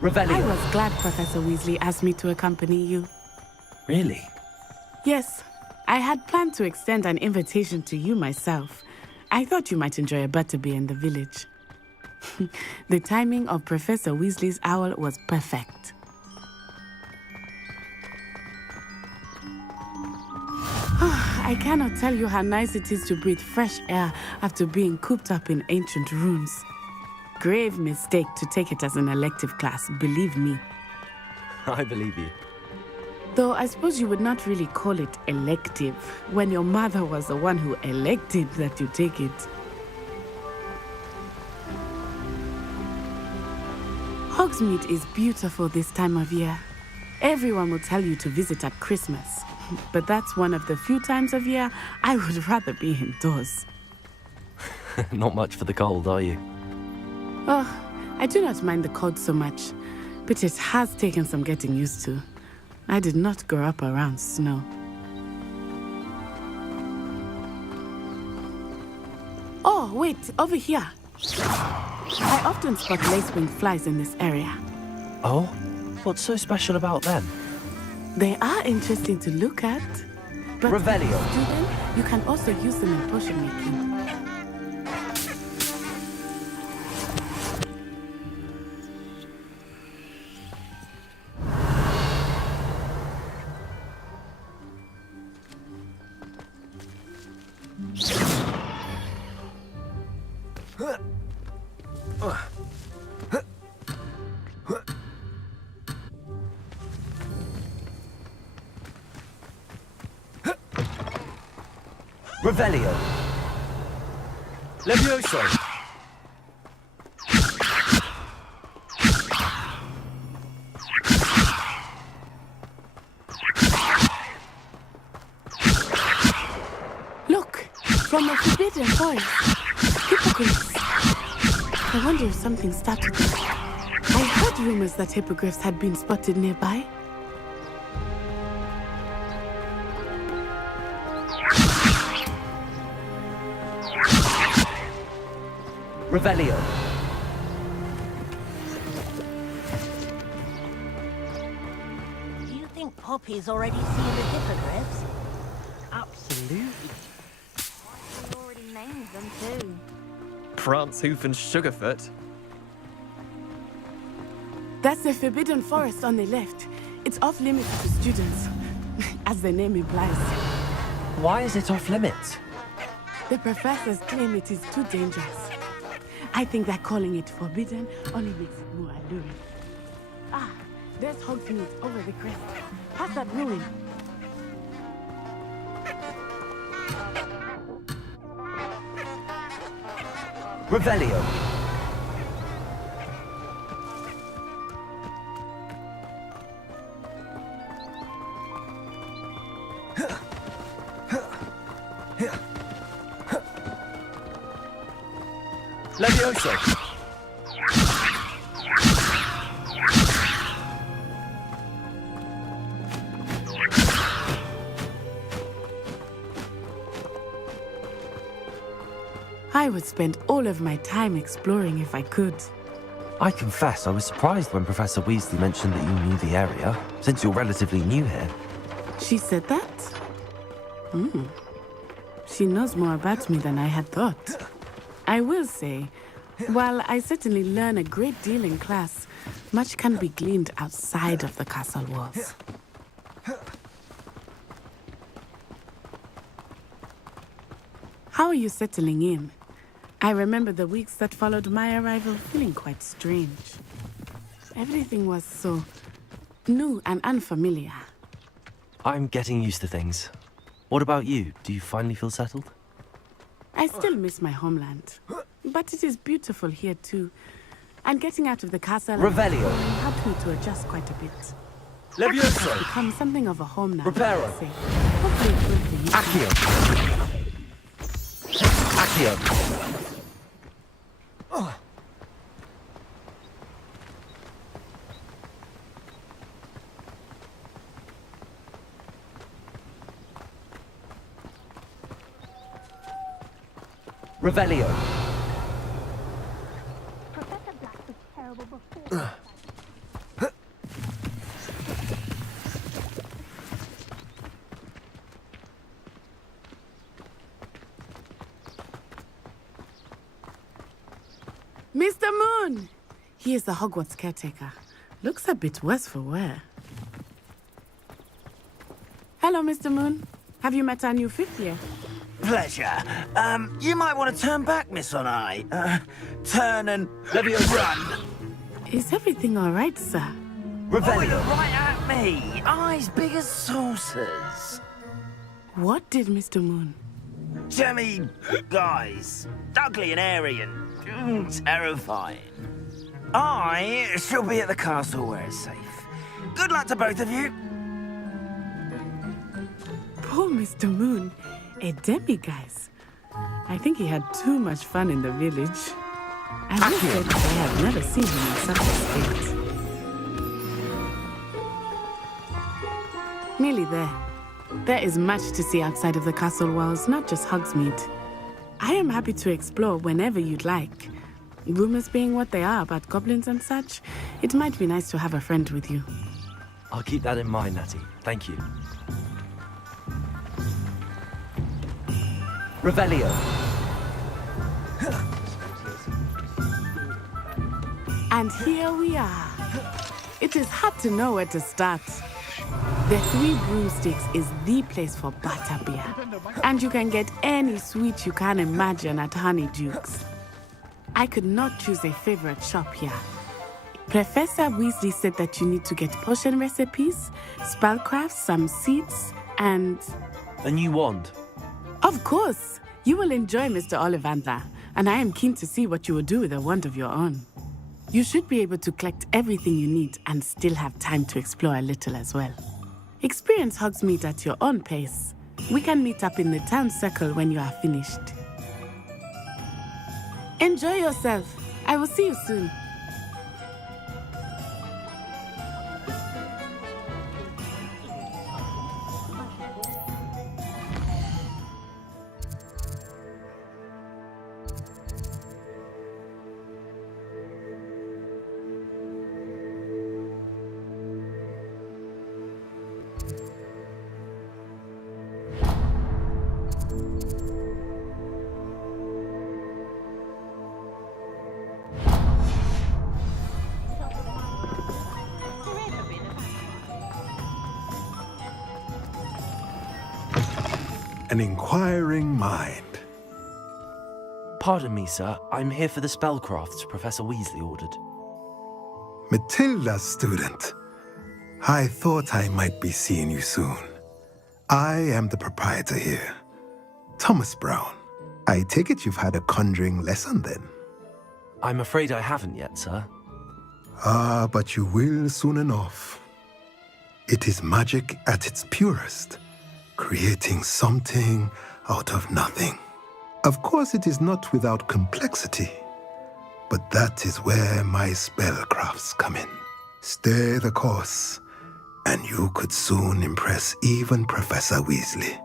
Revelio. I was glad Professor Weasley asked me to accompany you. Really? Yes. I had planned to extend an invitation to you myself. I thought you might enjoy a butterbeer in the village. The timing of Professor Weasley's owl was perfect. I cannot tell you how nice it is to breathe fresh air after being cooped up in ancient rooms. Grave mistake to take it as an elective class, believe me. I believe you. Though I suppose you would not really call it elective when your mother was the one who elected that you take it. Hogsmeade is beautiful this time of year. Everyone will tell you to visit at Christmas. But that's one of the few times of year I would rather be indoors. Not much for the cold, are you? Oh, I do not mind the cold so much, but it has taken some getting used to. I did not grow up around snow. Oh, wait, over here. I often spot lacewing flies in this area. Oh? What's so special about them? They are interesting to look at, but Revelio. as a student, you can also use them in potion making. Revelio. Levioso! Look, from the forbidden forest. Hippogriffs. I wonder if something started there. I heard rumors that hippogriffs had been spotted nearby. Revelio. Do you think Poppy's already seen the hippogriffs? Absolutely. We already named them too. Prance, Hoof, and Sugarfoot. That's the forbidden forest on the left. It's off limits to students, as the name implies. Why is it off limits? The professors claim it is too dangerous. I think that calling it forbidden only makes it more alluring. Ah, there's Hogsmeade over the crest. Past that ruin. Revelio. Levioso! I would spend all of my time exploring if I could. I confess I was surprised when Professor Weasley mentioned that you knew the area, since you're relatively new here. She said that? She knows more about me than I had thought. I will say, while I certainly learn a great deal in class, much can be gleaned outside of the castle walls. How are you settling in? I remember the weeks that followed my arrival feeling quite strange. Everything was so new and unfamiliar. I'm getting used to things. What about you? Do you finally feel settled? I still miss my homeland, but it is beautiful here too. And getting out of the castle Revelio. helped me to adjust quite a bit. Levioso! It's become something of a home now. Reparo. I'd say. Hopefully it will for you. Accio. Accio. Revelio. Professor Black was terrible before. Mr. Moon! He is the Hogwarts caretaker. Looks a bit worse for wear. Hello, Mr. Moon. Have you met our new fifth year? Pleasure. You might want to turn back, Miss Onai. Turn and run. Is everything all right, sir? Revelio. Right at me. Eyes big as saucers. What did Mr. Moon? Jemmy guys. Ugly and airy and terrifying. I shall be at the castle where it's safe. Good luck to both of you. Poor Mr. Moon, a demiguise. I think he had too much fun in the village. I will say that I have never seen him in such a state. Nearly there. There is much to see outside of the castle walls, not just Hogsmeade. I am happy to explore whenever you'd like. Rumors being what they are about goblins and such, it might be nice to have a friend with you. I'll keep that in mind, Natty. Thank you. Revelio. And here we are. It is hard to know where to start. The Three Broomsticks is the place for butterbeer. And you can get any sweet you can imagine at Honeydukes. I could not choose a favorite shop here. Professor Weasley said that you need to get potion recipes, spellcrafts, some seeds, and... A new wand. Of course! You will enjoy Mr. Ollivander, and I am keen to see what you will do with a wand of your own. You should be able to collect everything you need and still have time to explore a little as well. Experience Hogsmeade at your own pace. We can meet up in the town circle when you are finished. Enjoy yourself. I will see you soon. An inquiring mind. Pardon me, sir. I'm here for the spellcrafts Professor Weasley ordered. Matilda's student. I thought I might be seeing you soon. I am the proprietor here, Thomas Brown. I take it you've had a conjuring lesson then? I'm afraid I haven't yet, sir. Ah, but you will soon enough. It is magic at its purest, creating something out of nothing. Of course, it is not without complexity, but that is where my spellcrafts come in. Stay the course, and you could soon impress even Professor Weasley.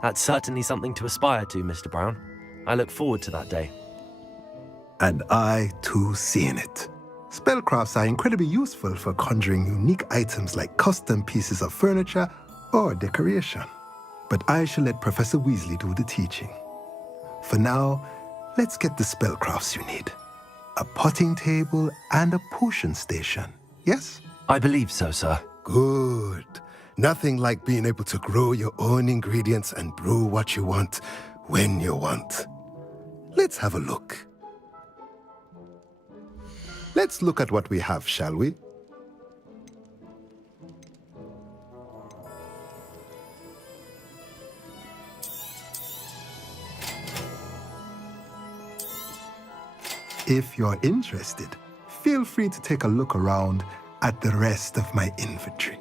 That's certainly something to aspire to, Mr. Brown. I look forward to that day. And I, too, seeing it. Spellcrafts are incredibly useful for conjuring unique items like custom pieces of furniture or decoration. But I shall let Professor Weasley do the teaching. For now, let's get the spellcrafts you need. A potting table and a potion station, yes? I believe so, sir. Good. Nothing like being able to grow your own ingredients and brew what you want when you want. Let's have a look. Let's look at what we have, shall we? If you're interested, feel free to take a look around at the rest of my inventory.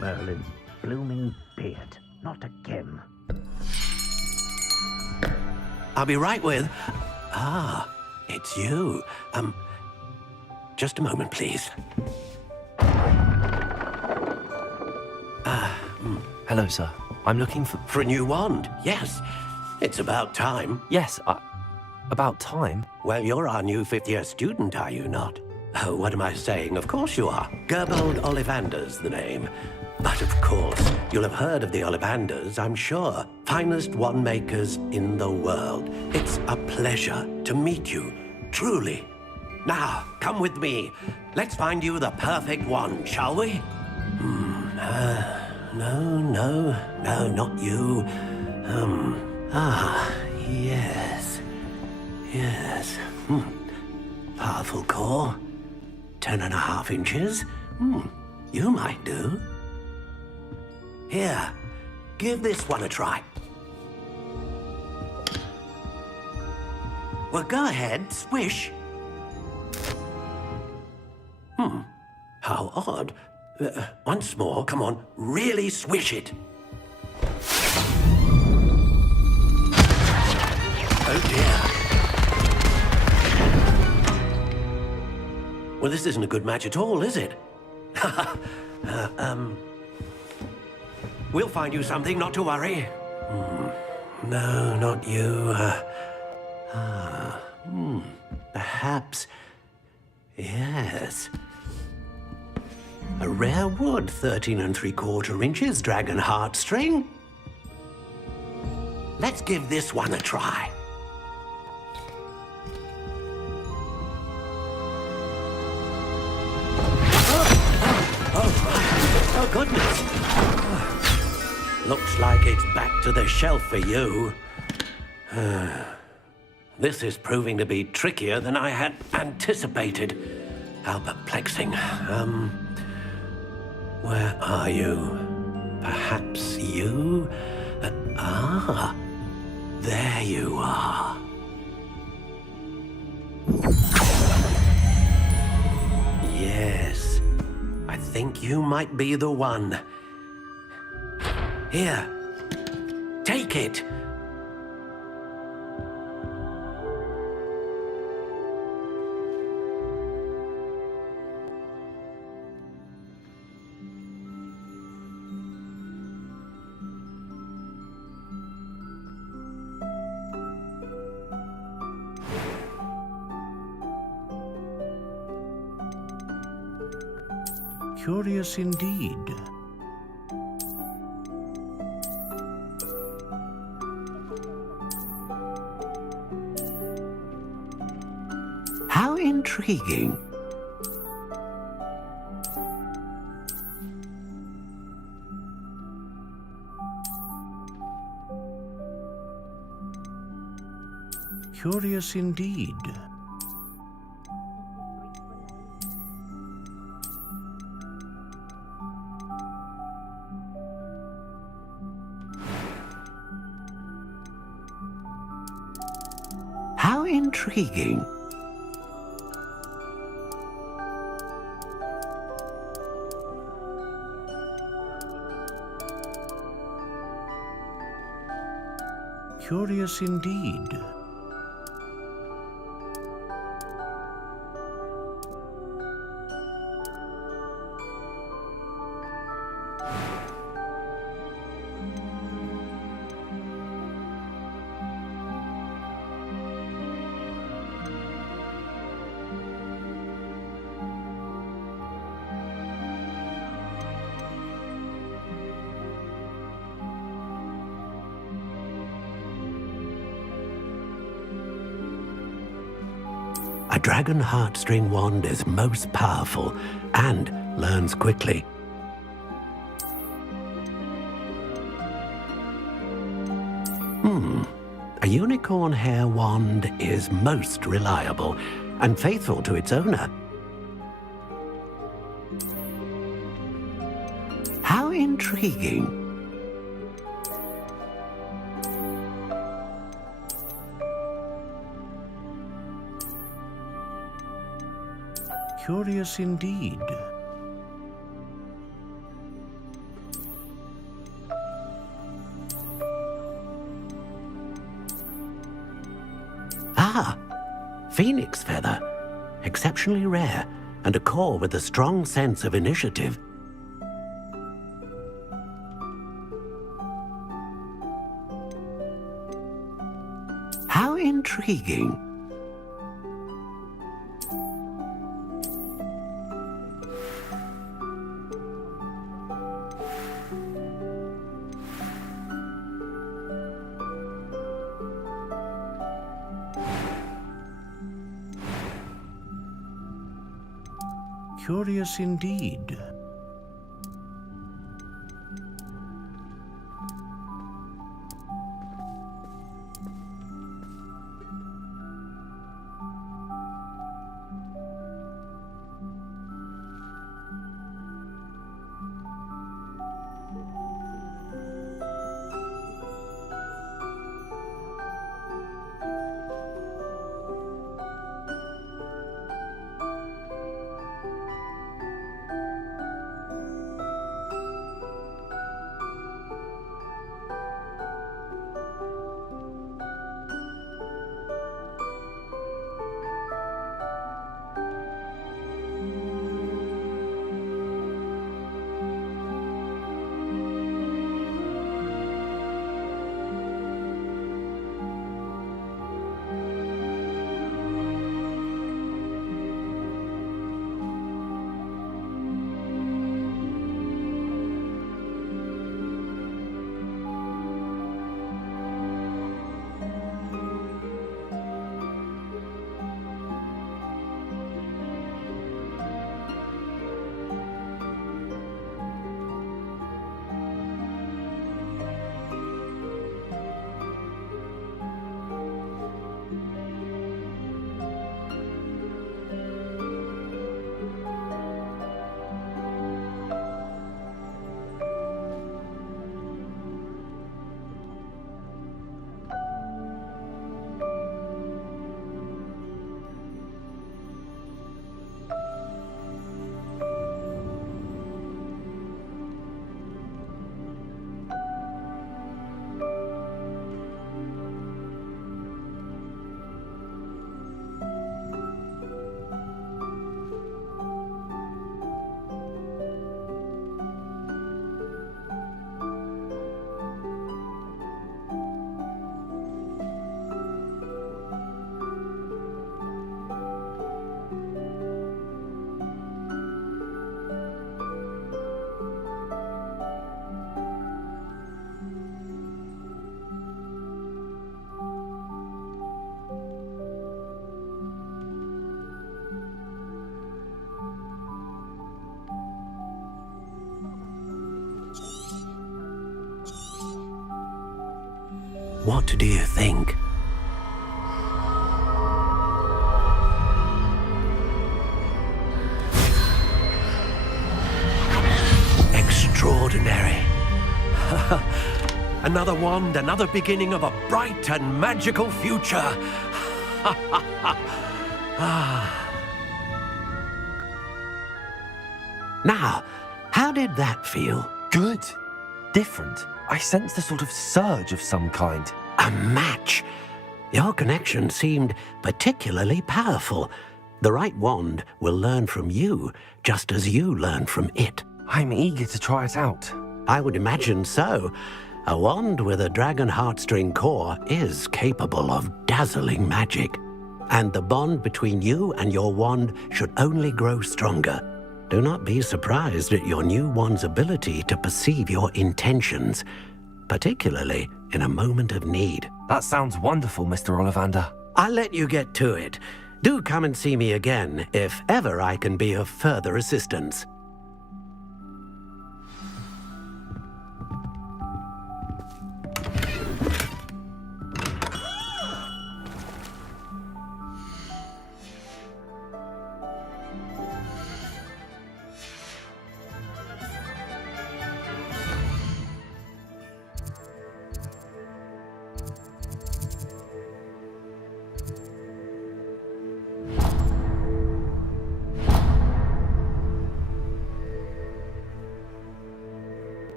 Merlin's blooming beard. Not again. I'll be right with... Ah, it's you. Just a moment, please. Hello, sir. I'm looking for... For a new wand, yes. It's about time. Yes, about time? Well, you're our new fifth-year student, are you not? Oh, what am I saying? Of course you are. Gerbold Ollivander's the name. But of course, you'll have heard of the Ollivanders, I'm sure. Finest wand makers in the world. It's a pleasure to meet you, truly. Now, come with me. Let's find you the perfect wand, shall we? No, not you. Yes. Powerful core. 10.5 inches. You might do. Here, give this one a try. Well, go ahead, swish. How odd. Once more, come on, really swish it. Oh dear. Well, this isn't a good match at all, is it? We'll find you something, not to worry. No, not you. Perhaps... Yes. A rare wood, 13 3/4 inches, dragon heartstring. Let's give this one a try. Oh, goodness. Looks like it's back to the shelf for you. This is proving to be trickier than I had anticipated. How perplexing. Where are you? Perhaps you? There you are. Yes, I think you might be the one. Here, take it. Curious indeed. How intriguing. Curious indeed. How intriguing. Curious indeed. A dragon heartstring wand is most powerful and learns quickly. A unicorn hair wand is most reliable and faithful to its owner. How intriguing. Curious indeed. phoenix feather. Exceptionally rare, and a core with a strong sense of initiative. How intriguing. Curious indeed. What do you think? Extraordinary. Another wand, another beginning of a bright and magical future. Now, how did that feel? Good. Different. I sensed a sort of surge of some kind. A match. Your connection seemed particularly powerful. The right wand will learn from you, just as you learn from it. I'm eager to try it out. I would imagine so. A wand with a dragon heartstring core is capable of dazzling magic. And the bond between you and your wand should only grow stronger. Do not be surprised at your new wand's ability to perceive your intentions, particularly in a moment of need. That sounds wonderful, Mr. Ollivander. I'll let you get to it. Do come and see me again if ever I can be of further assistance.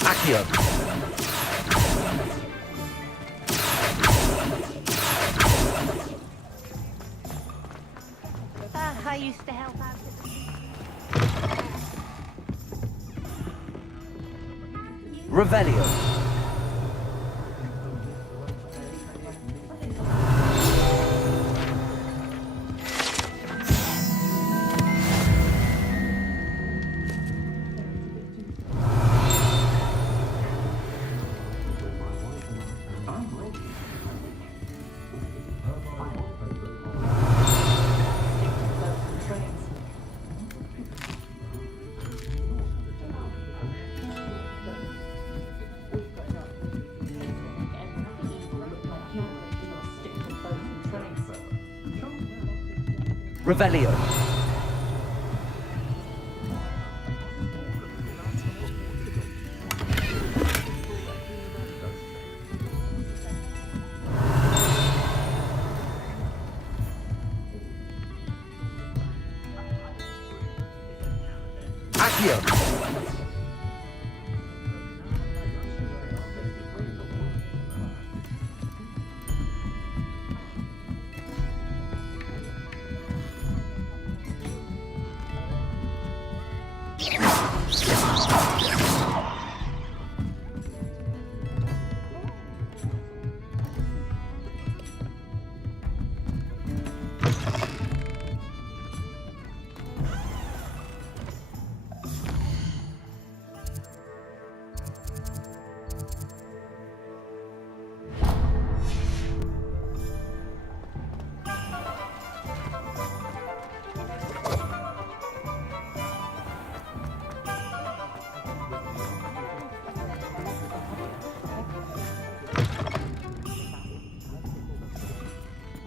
Accio. I used to help out at Revelio. Revelio. Accio.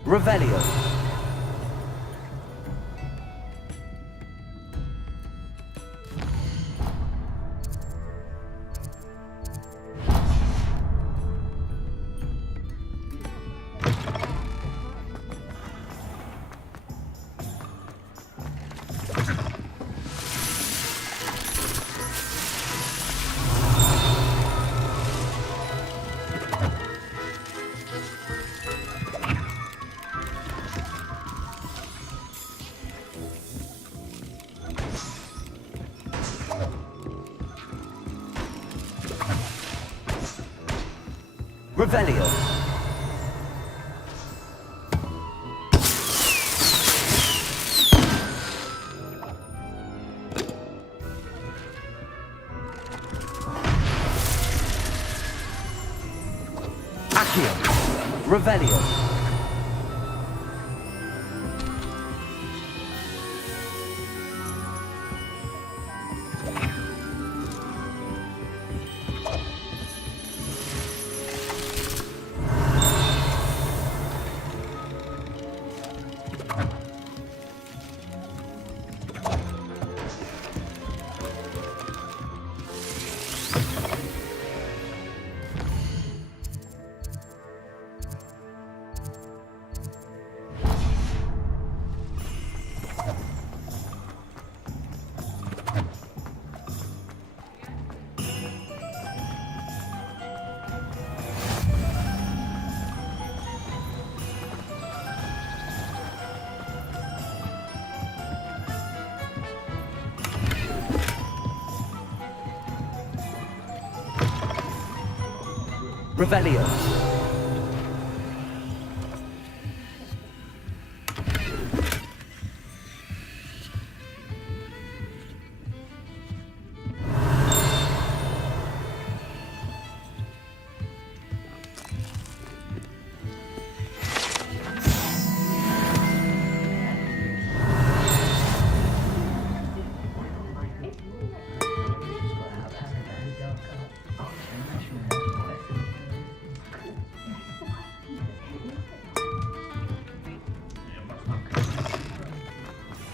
Revelio. Revelio. Accio. Revelio. Revelio.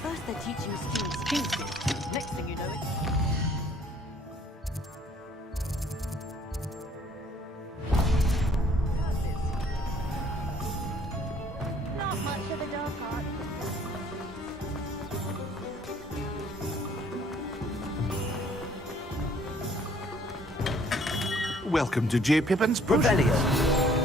First they're teaching students excuses. Next thing you know, it's... Not much of a dark art. Welcome to J. Pippin's Potion. Revelio.